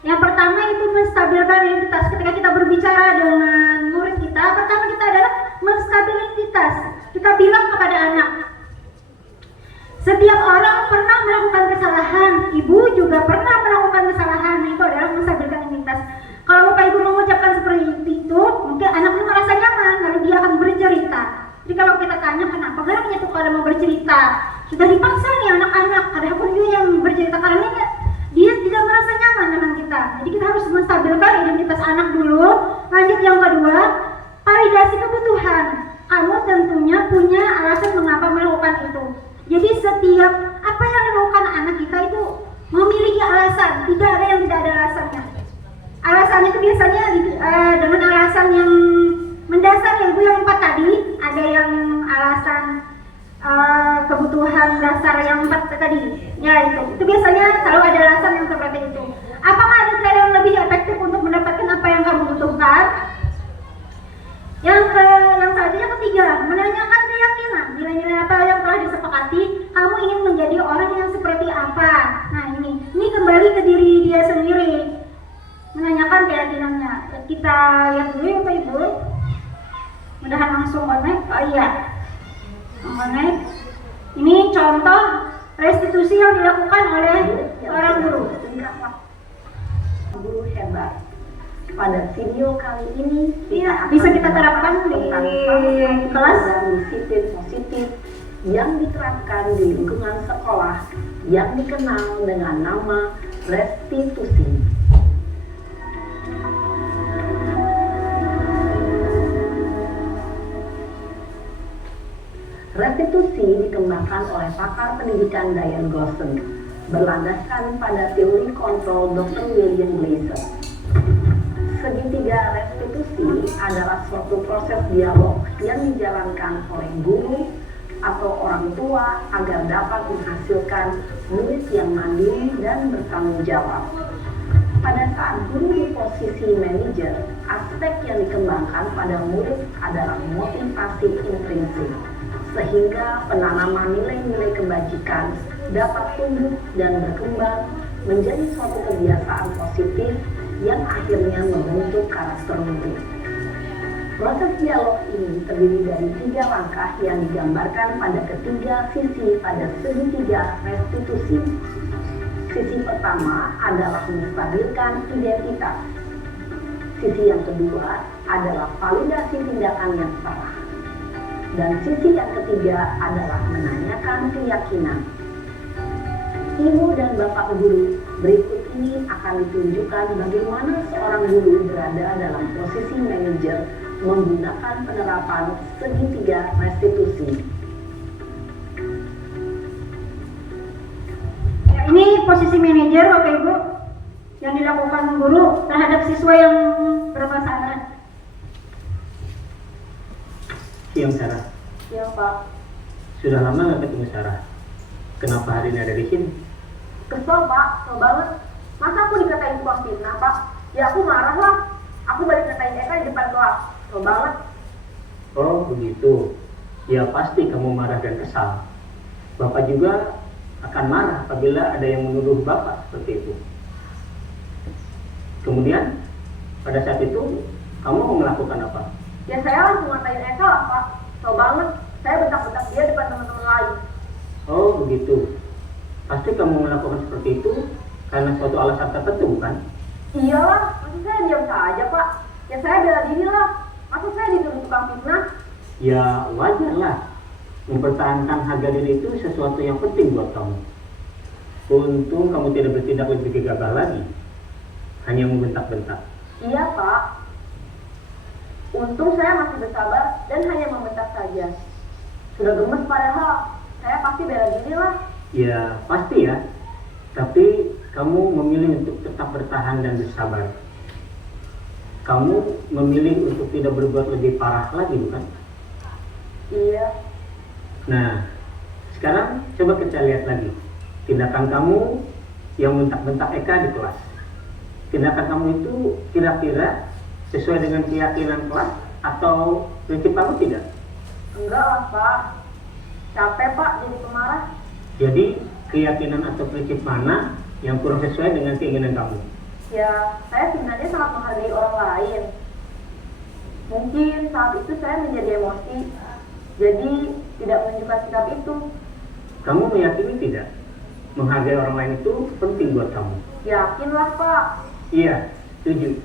yang pertama itu menstabilkan identitas. Ketika kita berbicara dengan murid kita, pertama kita adalah menstabil identitas. Kita bilang kepada anak, setiap orang pernah melakukan kesalahan, Ibu juga pernah melakukan kesalahan. Itu adalah menstabilkan identitas. Kalau Bapak Ibu mengucapkan seperti itu, mungkin anak itu merasa nyaman, lalu dia akan bercerita. Jadi kalau kita tanya kenapa galaknya tuh kalau mau bercerita, alasan, tidak ada yang tidak ada alasannya. Alasannya itu biasanya dengan alasan yang mendasar ya Ibu, yang 4 tadi. Ada yang alasan kebutuhan dasar yang 4 tadi. Ya itu biasanya selalu ada alasan yang seperti itu. Apakah ada cara yang lebih efektif untuk mendapatkan apa yang kamu butuhkan? Yang selanjutnya ketiga, menanyakan keyakinan, nilai-nilai apa yang telah disepakati, kamu ingin menjadi orang yang seperti apa. Nah ini kembali ke diri dia sendiri, menanyakan keyakinannya. Kita lihat dulu ya Pak Ibu, mudahan langsung connect. Oh iya, connect. Ini contoh restitusi yang dilakukan oleh seorang guru. Guru hebat. Pada video kali ini Bisa kita terapkan di kelas. disiplin positif yang diterapkan di lingkungan sekolah yang dikenal dengan nama restitusi. Restitusi dikembangkan oleh pakar pendidikan Diane Gosson berlandaskan pada teori kontrol Dr. William Glasser. Segitiga restitusi adalah suatu proses dialog yang dijalankan oleh guru atau orang tua agar dapat menghasilkan murid yang mandiri dan bertanggung jawab. Pada saat guru di posisi manajer, aspek yang dikembangkan pada murid adalah motivasi intrinsik, sehingga penanaman nilai-nilai kebajikan dapat tumbuh dan berkembang menjadi suatu kebiasaan positif yang akhirnya membentuk karakter murid. Proses dialog ini terdiri dari 3 langkah yang digambarkan pada ketiga sisi pada segitiga restitusi. Sisi pertama adalah menstabilkan identitas. Sisi yang kedua adalah validasi tindakan yang salah. Dan sisi yang ketiga adalah menanyakan keyakinan. Ibu dan Bapak guru, berikut ini akan ditunjukkan bagaimana seorang guru berada dalam posisi manajer menggunakan penerapan segitiga restitusi. Ya, ini posisi manajer Bapak Ibu yang dilakukan guru terhadap siswa yang bermasalah. Siang Sarah, Ya Pak, sudah lama nggak ketemu Sarah. Kenapa hari ini ada di sini? kesel Pak, kesel banget. Masa aku dikatain tukang fitnah Pak? Ya aku marah lah. Aku balik ngatain Eka di depan kelas. Kesel banget. Oh begitu. Ya pasti kamu marah dan kesal. Bapak juga akan marah apabila ada yang menuduh Bapak seperti itu. Kemudian pada saat itu kamu mau melakukan apa? Ya saya langsung ngatain Eka lah Pak. Kesel banget. Saya bentak-bentak dia depan teman-teman lain. Oh begitu. Pasti kamu melakukan seperti itu karena suatu alasan tertentu bukan? Iyalah, masa saya diam saja Pak? Ya saya bela diri lah. Masa saya dituduh tukang fitnah? Ya wajarlah. Mempertahankan harga diri itu sesuatu yang penting buat kamu. Untung kamu tidak bertindak lebih gegabah lagi. Hanya membentak-bentak. Iya Pak. Untung saya masih bersabar dan hanya membentak saja. Sudah gemes padahal. Saya pasti bela diri lah. Ya pasti ya. Tapi kamu memilih untuk tetap bertahan dan bersabar. Kamu memilih untuk tidak berbuat lebih parah lagi bukan? Iya. Nah, sekarang coba kita lihat lagi tindakan kamu yang bentak-bentak Eka di kelas. Tindakan kamu itu kira-kira sesuai dengan keyakinan kelas atau prinsip kamu tidak? Enggak lah Pak. Capek Pak jadi pemarah. Jadi keyakinan atau prinsip mana yang kurang sesuai dengan keinginan kamu? Ya, saya sebenarnya sangat menghargai orang lain. Mungkin saat itu saya menjadi emosi. Jadi tidak menunjukkan sikap itu. Kamu meyakini tidak? Menghargai orang lain itu penting buat kamu. Yakinlah Pak. Iya, setuju.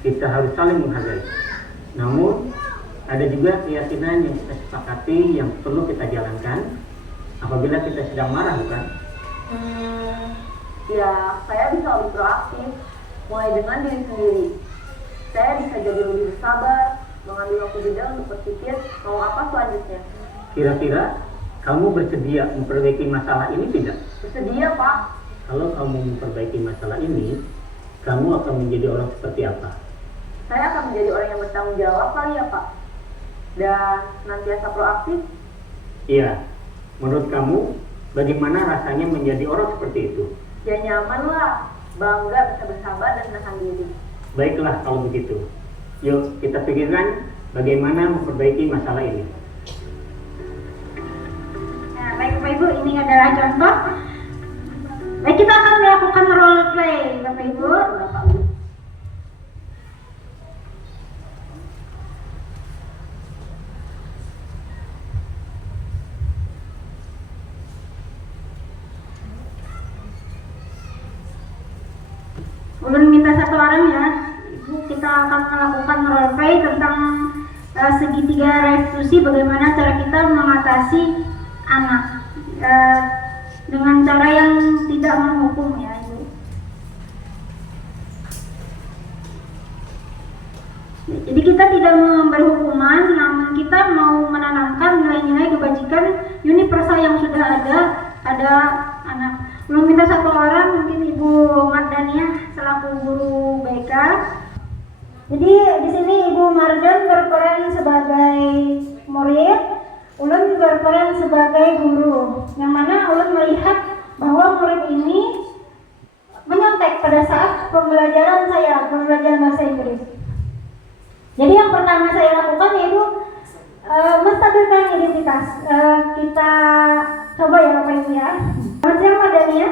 Kita harus saling menghargai. Namun, ada juga keyakinan yang kita sepakati yang perlu kita jalankan apabila kita sedang marah, bukan? Ya, saya bisa lebih proaktif. Mulai dengan diri sendiri. Saya bisa jadi lebih bersabar, mengambil waktu jeda untuk berpikir mau apa selanjutnya. Kira-kira kamu bersedia memperbaiki masalah ini tidak? Bersedia Pak. kalau kamu memperbaiki masalah ini, kamu akan menjadi orang seperti apa? Saya akan menjadi orang yang bertanggung jawab kali ya Pak, dan senantiasa proaktif. Iya, menurut kamu bagaimana rasanya menjadi orang seperti itu? Ya nyaman lah, bangga bisa bersahabat dan menahan diri. Baiklah kalau begitu. Yuk kita pikirkan bagaimana memperbaiki masalah ini. Nah, baik Bapak Ibu, ini adalah contoh. Baik, kita akan melakukan role play, Bapak Ibu. Ulun minta satu orang ya, Ibu, kita akan melakukan role play tentang segitiga restitusi, bagaimana cara kita mengatasi anak dengan cara yang tidak menghukum ya Ibu. Jadi kita tidak memberi hukuman, namun kita mau menanamkan nilai-nilai kebajikan universal yang sudah ada pada anak. Belum minta satu orang, mungkin Ibu Mardania selaku guru BK. Jadi di sini Ibu Mardan berperan sebagai murid, Ulun berperan sebagai guru. Yang mana Ulun melihat bahwa murid ini menyontek pada saat pembelajaran bahasa Inggris. Jadi yang pertama saya lakukan yaitu menstabilkan identitas. Kita coba ya Bapak Ibu ya. Selamat siang Mardania.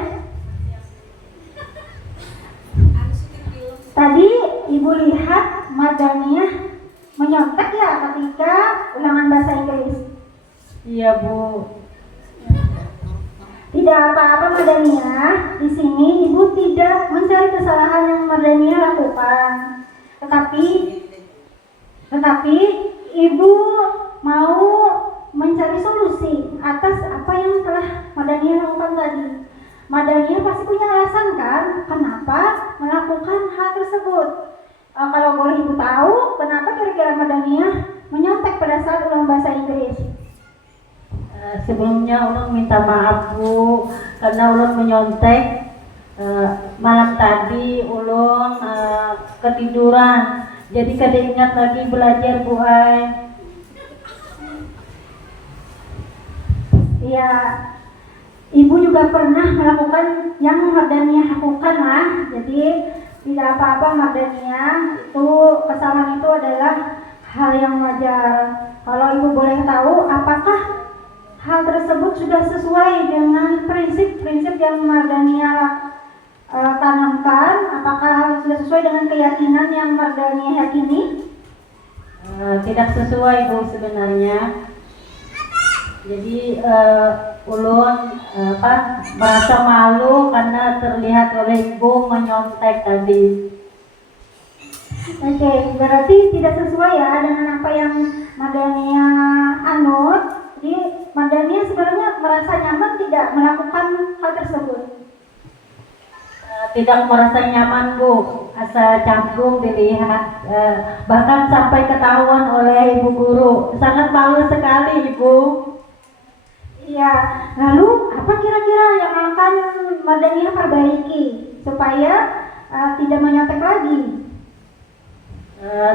Tadi Ibu lihat Mardania menyontek ya ketika ulangan bahasa Inggris. Iya Bu. Tidak apa-apa Mardania. Di sini Ibu tidak mencari kesalahan yang Mardania lakukan. Tetapi Ibu mau mencari solusi atas apa yang telah Mardania lakukan tadi. Mardania pasti punya alasan kan kenapa melakukan hal tersebut. Kalau boleh Ibu tahu, kenapa kira-kira Mardania menyontek pada saat ulang bahasa Inggris? Sebelumnya Ulun minta maaf Bu, karena Ulun menyontek. Malam tadi Ulun ketiduran, jadi kada ingat lagi belajar Bu Ai. Ya, Ibu juga pernah melakukan yang Mardania lakukan lah. Jadi tidak apa-apa Mardania, itu kesalahan itu adalah hal yang wajar. Kalau Ibu boleh tahu, apakah hal tersebut sudah sesuai dengan prinsip-prinsip yang Mardania tanamkan? Apakah sudah sesuai dengan keyakinan yang Mardania yakini? Tidak sesuai Bu sebenarnya. Jadi Ulun merasa malu karena terlihat oleh Ibu menyontek tadi. Oke, berarti tidak sesuai ya dengan apa yang Mardania anut. Jadi Mardania sebenarnya merasa nyaman tidak melakukan hal tersebut. Tidak merasa nyaman Bu, asal canggung dilihat, bahkan sampai ketahuan oleh Ibu Guru. Sangat malu sekali Ibu. Iya, lalu apa kira-kira yang akan Mardania perbaiki supaya tidak menyontek lagi?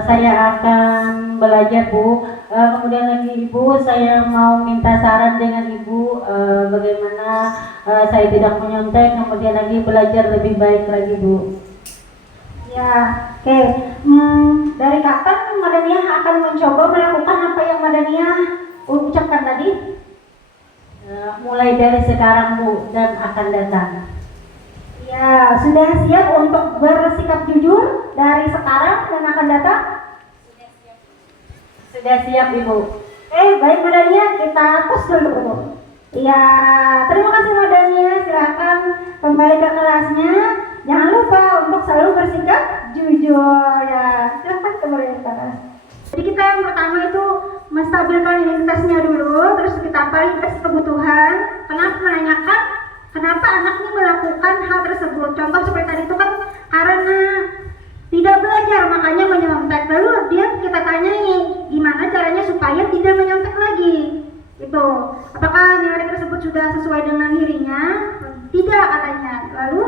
Saya akan belajar Bu. Kemudian lagi Ibu, saya mau minta saran dengan Ibu bagaimana saya tidak menyontek, kemudian lagi belajar lebih baik lagi Bu. Ya, oke. Dari kapan Mardania akan mencoba melakukan apa yang Mardania ucapkan tadi? Mulai dari sekarang Bu dan akan datang. Ya, sudah siap untuk bersikap jujur dari sekarang dan akan datang? Sudah siap Ibu. Baik Mardania, kita pause dulu. Ya, terima kasih Mardania. Silakan kembali ke kelasnya. Jangan lupa untuk selalu bersikap jujur ya. Silakan kembali ke kelas. Jadi kita yang pertama itu menstabilkan identitasnya dulu, terus kita validasi kebutuhan. Kenapa menanyakan kenapa anak ini melakukan hal tersebut? Contoh seperti tadi itu kan karena tidak belajar makanya menyontek. Lalu kita tanyai gimana caranya supaya tidak menyontek lagi. Itu apakah nilai tersebut sudah sesuai dengan dirinya? Tidak katanya. Lalu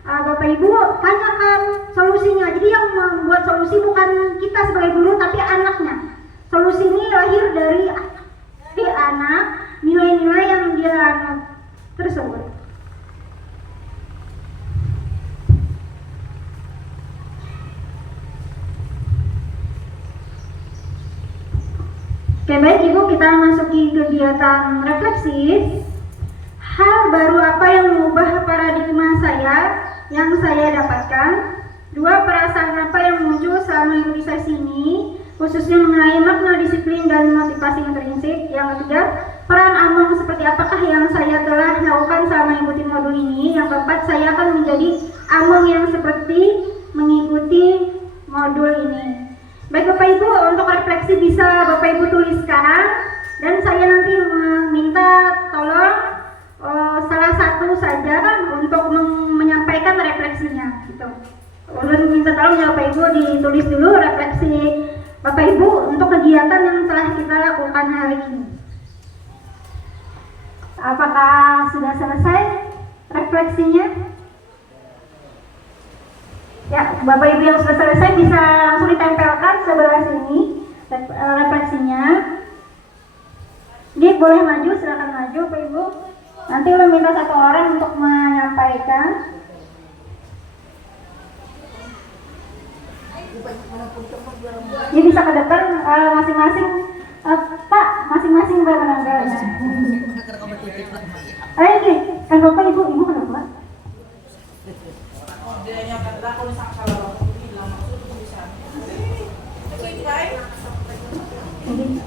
Bapak Ibu tanyakan solusinya. Jadi yang membuat solusi bukan kita sebagai guru, tapi anaknya. Solusi ini lahir dari anak, nilai-nilai yang dia anut tersebut. Oke, baik Ibu, kita masuki kegiatan refleksi. Hal baru apa yang mengubah paradigma saya yang saya dapatkan? 2, perasaan apa yang muncul selama mengikuti sesi ini, khususnya mengenai makna disiplin dan motivasi intrinsik. Yang ketiga, peran Among seperti apakah yang saya telah lakukan selama mengikuti modul ini. Yang keempat, saya akan menjadi Among yang seperti mengikuti modul ini. Baik Bapak Ibu, untuk refleksi bisa Bapak Ibu tuliskan, dan saya nanti meminta tolong salah satu saja untuk menyampaikan refleksinya gitu. Ulun minta tolong ya Bapak Ibu ditulis dulu refleksi Bapak Ibu untuk kegiatan yang telah kita lakukan hari ini. Apakah sudah selesai refleksinya? Ya, Bapak Ibu yang sudah selesai bisa langsung ditempelkan sebelah sini refleksinya. Jadi boleh maju, silakan maju Bapak Ibu. Nanti ulun minta satu orang untuk menyampaikan. Jadi bisa ke depan masing-masing Pak, masing-masing barang-barangnya. Ayo Ki, Bapak Ibu kenapa?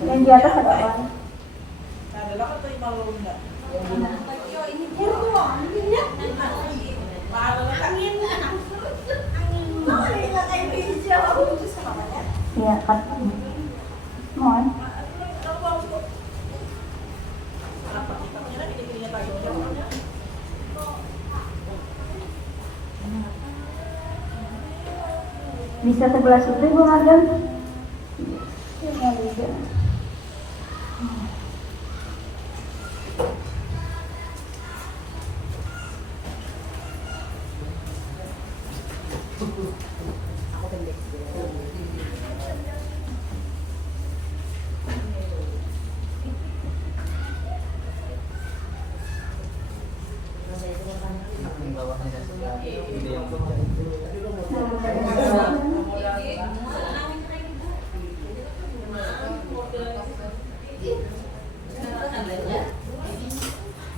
Yang di atas ada orang. Iya, Pak. Mohon. Bisa sebelah situ Ibu Margan? Ya, bisa.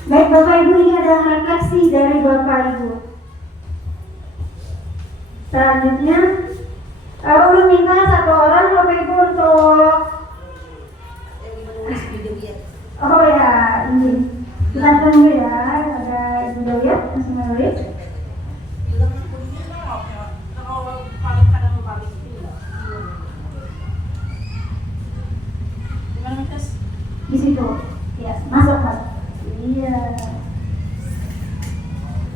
Baik Bapak Ibu, ini adalah refleksi dari Bapak Ibu. Selanjutnya, ulun minta satu orang Bapak Ibu untuk ini kita tunggu ya, ada Ibu lihat masih menulis. Di situ, ya masuk Pak. Iya.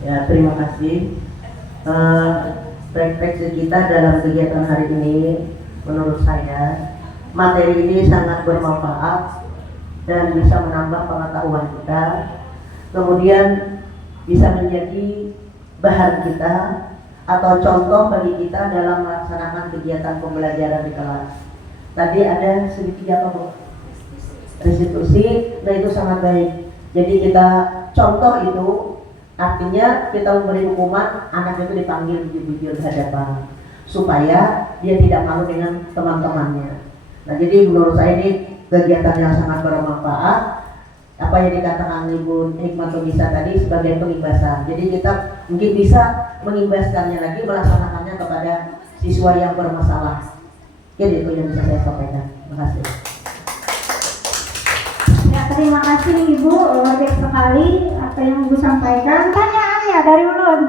Ya, terima kasih. Refleksi kita dalam kegiatan hari ini, menurut saya materi ini sangat bermanfaat dan bisa menambah pengetahuan kita, kemudian bisa menjadi bahan kita atau contoh bagi kita dalam melaksanakan kegiatan pembelajaran di kelas. Tadi ada segitiga apa? Restitusi, nah itu sangat baik. Jadi kita contoh itu, artinya kita memberi hukuman, anak itu dipanggil jujur di hadapan supaya dia tidak malu dengan teman-temannya. Nah jadi menurut saya ini kegiatan yang sangat bermanfaat. Apa yang dikatakan Ibu Hikmatulisa tadi sebagai pengimbasan. Jadi kita mungkin bisa mengimbaskannya lagi, melaksanakannya kepada siswa yang bermasalah. Jadi itu yang bisa saya sampaikan. Terima kasih. Terima kasih Ibu, banyak sekali apa yang Ibu sampaikan. Pertanyaannya dari ulun,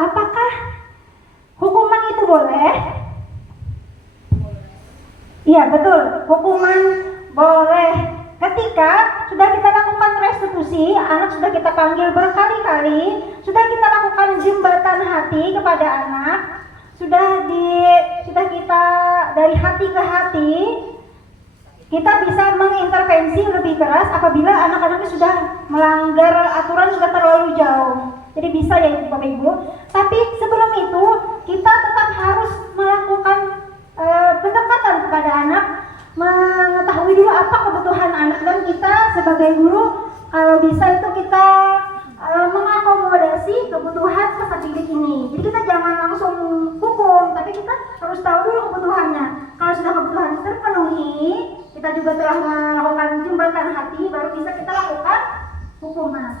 apakah hukuman itu boleh? Iya betul, hukuman boleh. Ketika sudah kita lakukan restitusi, anak sudah kita panggil berkali-kali, sudah kita lakukan jembatan hati kepada anak, sudah kita dari hati ke hati. kita bisa mengintervensi lebih keras apabila anak-anaknya sudah melanggar aturan sudah terlalu jauh. Jadi bisa ya Bapak Ibu. Tapi sebelum itu kita tetap harus melakukan pendekatan kepada anak, mengetahui dulu apa kebutuhan anak, dan kita sebagai guru kalau bisa itu kita mengakomodasi kebutuhan peserta didik ini. Jadi kita jangan langsung hukum, tapi kita harus tahu dulu kebutuhannya. Kalau sudah kebutuhan terpenuhi, kita juga telah melakukan jembatan hati, baru bisa kita lakukan hukuman.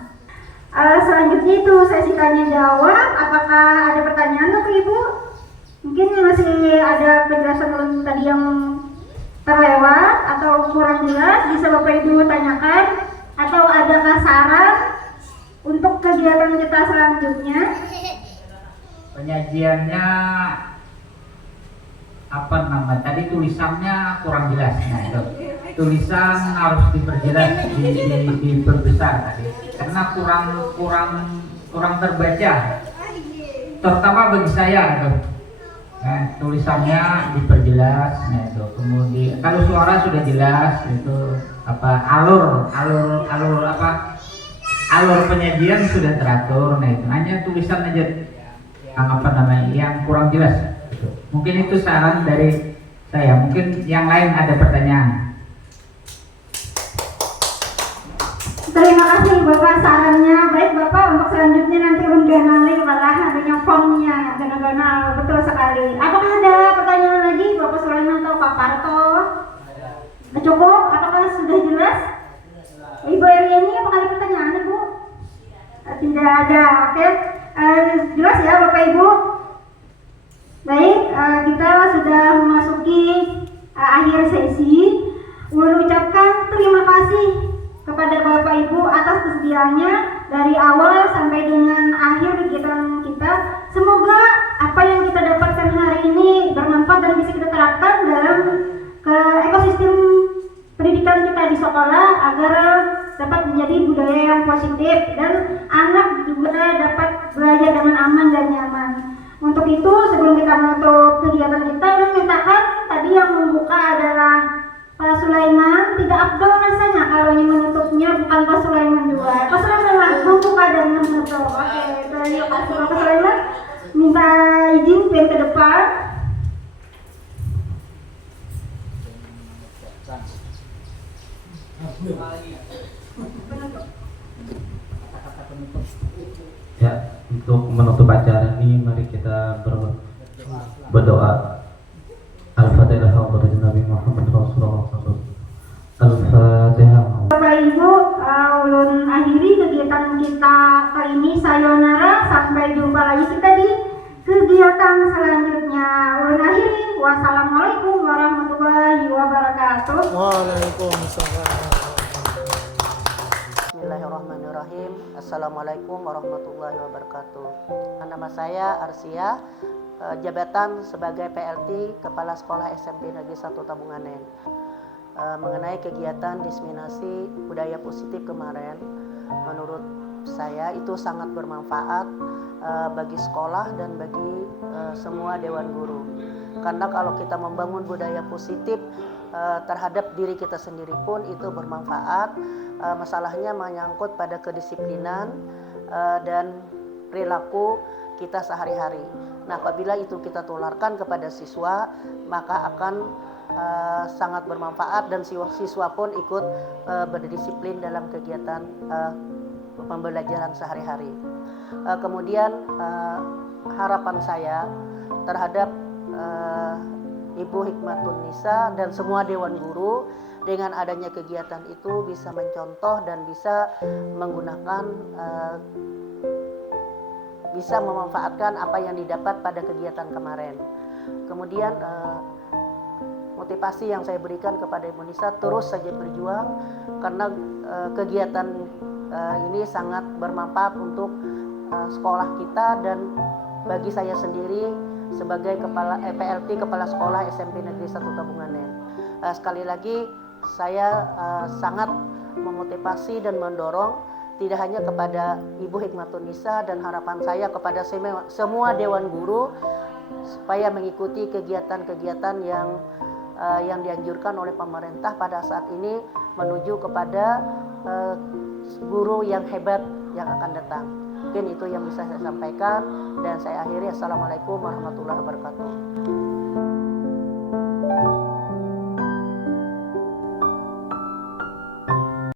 Selanjutnya itu sesi tanya jawab. Apakah ada pertanyaan Bapak Ibu? Mungkin masih ada penjelasan tadi yang terlewat atau kurang jelas, bisa Bapak Ibu tanyakan. Atau adakah saran untuk kegiatan kita selanjutnya? Penyajiannya apa nama tadi, tulisannya kurang jelas. Nah, itu tulisan harus diperjelas, diperbesar tadi, karena kurang terbaca, terutama bagi saya itu. Nah, tulisannya diperjelas. Nah, itu kemudian kalau suara sudah jelas, itu apa alur penyajian sudah teratur. Nah, itu hanya tulisan aja apa namanya yang kurang jelas. Mungkin itu saran dari saya. Mungkin yang lain ada pertanyaan. Terima kasih Bapak sarannya. Baik Bapak, untuk selanjutnya nanti undanali malah adanya formnya, benar-benar betul sekali. Apakah ada pertanyaan lagi Bapak Sulaiman atau Pak Parto? Cukup? Apakah sudah jelas? Ibu Eriani, apakah ada pertanyaan Ibu? Tidak ada, oke. Jelas ya Bapak Ibu? Baik, kita sudah memasuki akhir sesi. Ulun ucapkan terima kasih kepada Bapak Ibu atas kesediaannya dari awal sampai dengan akhir kegiatan kita. Semoga apa yang kita dapatkan hari ini bermanfaat dan bisa kita terapkan dalam ekosistem pendidikan kita di sekolah agar dapat menjadi budaya yang positif dan anak juga dapat belajar dengan aman dan nyaman. Untuk itu sebelum kita menutup kegiatan kita, mintakan tadi yang membuka adalah Pak Sulaiman. Tidak afdol rasanya kalau yang menutupnya bukan Pak Sulaiman juga. Pak Sulaiman lah membuka dan menutup. Oke, terima kasih Pak Sulaiman. Minta izin ke depan. Ya, untuk menutup acara ini mari kita berdoa. Al-Fatihah kepada Nabi Muhammad Rasulullah SAW. Al-Fatihah. Bapak Ibu, ulun akhiri kegiatan kita kali ini. Sayonara, sampai jumpa lagi kita di kegiatan selanjutnya. Ulun akhiri. Wassalamualaikum warahmatullahi wabarakatuh. Waalaikumsalam. Bismillahirrahmanirrahim. Assalamualaikum warahmatullahi wabarakatuh. Nama saya Arsia, jabatan sebagai PLT Kepala Sekolah SMP Negeri 1 Tabunganen. Mengenai kegiatan diseminasi budaya positif kemarin, menurut saya itu sangat bermanfaat bagi sekolah dan bagi semua dewan guru. Karena kalau kita membangun budaya positif terhadap diri kita sendiri pun itu bermanfaat. Masalahnya menyangkut pada kedisiplinan dan perilaku kita sehari-hari. Nah, apabila itu kita tularkan kepada siswa, maka akan sangat bermanfaat dan siswa pun ikut berdisiplin dalam kegiatan pembelajaran sehari-hari. Kemudian harapan saya terhadap Ibu Hikmatun Nisa dan semua dewan guru, dengan adanya kegiatan itu bisa mencontoh dan bisa menggunakan bisa memanfaatkan apa yang didapat pada kegiatan kemarin. Kemudian motivasi yang saya berikan kepada Ibu Nisa, terus saja berjuang karena kegiatan ini sangat bermanfaat untuk sekolah kita dan bagi saya sendiri sebagai PLT Kepala Sekolah SMP Negeri 1 Tabunganen. Sekali lagi saya sangat memotivasi dan mendorong tidak hanya kepada Ibu Hikmatun Nisa, dan harapan saya kepada semua dewan guru supaya mengikuti kegiatan-kegiatan yang yang dianjurkan oleh pemerintah pada saat ini menuju kepada guru yang hebat yang akan datang. Mungkin itu yang bisa saya sampaikan dan saya akhiri. Assalamualaikum warahmatullahi wabarakatuh.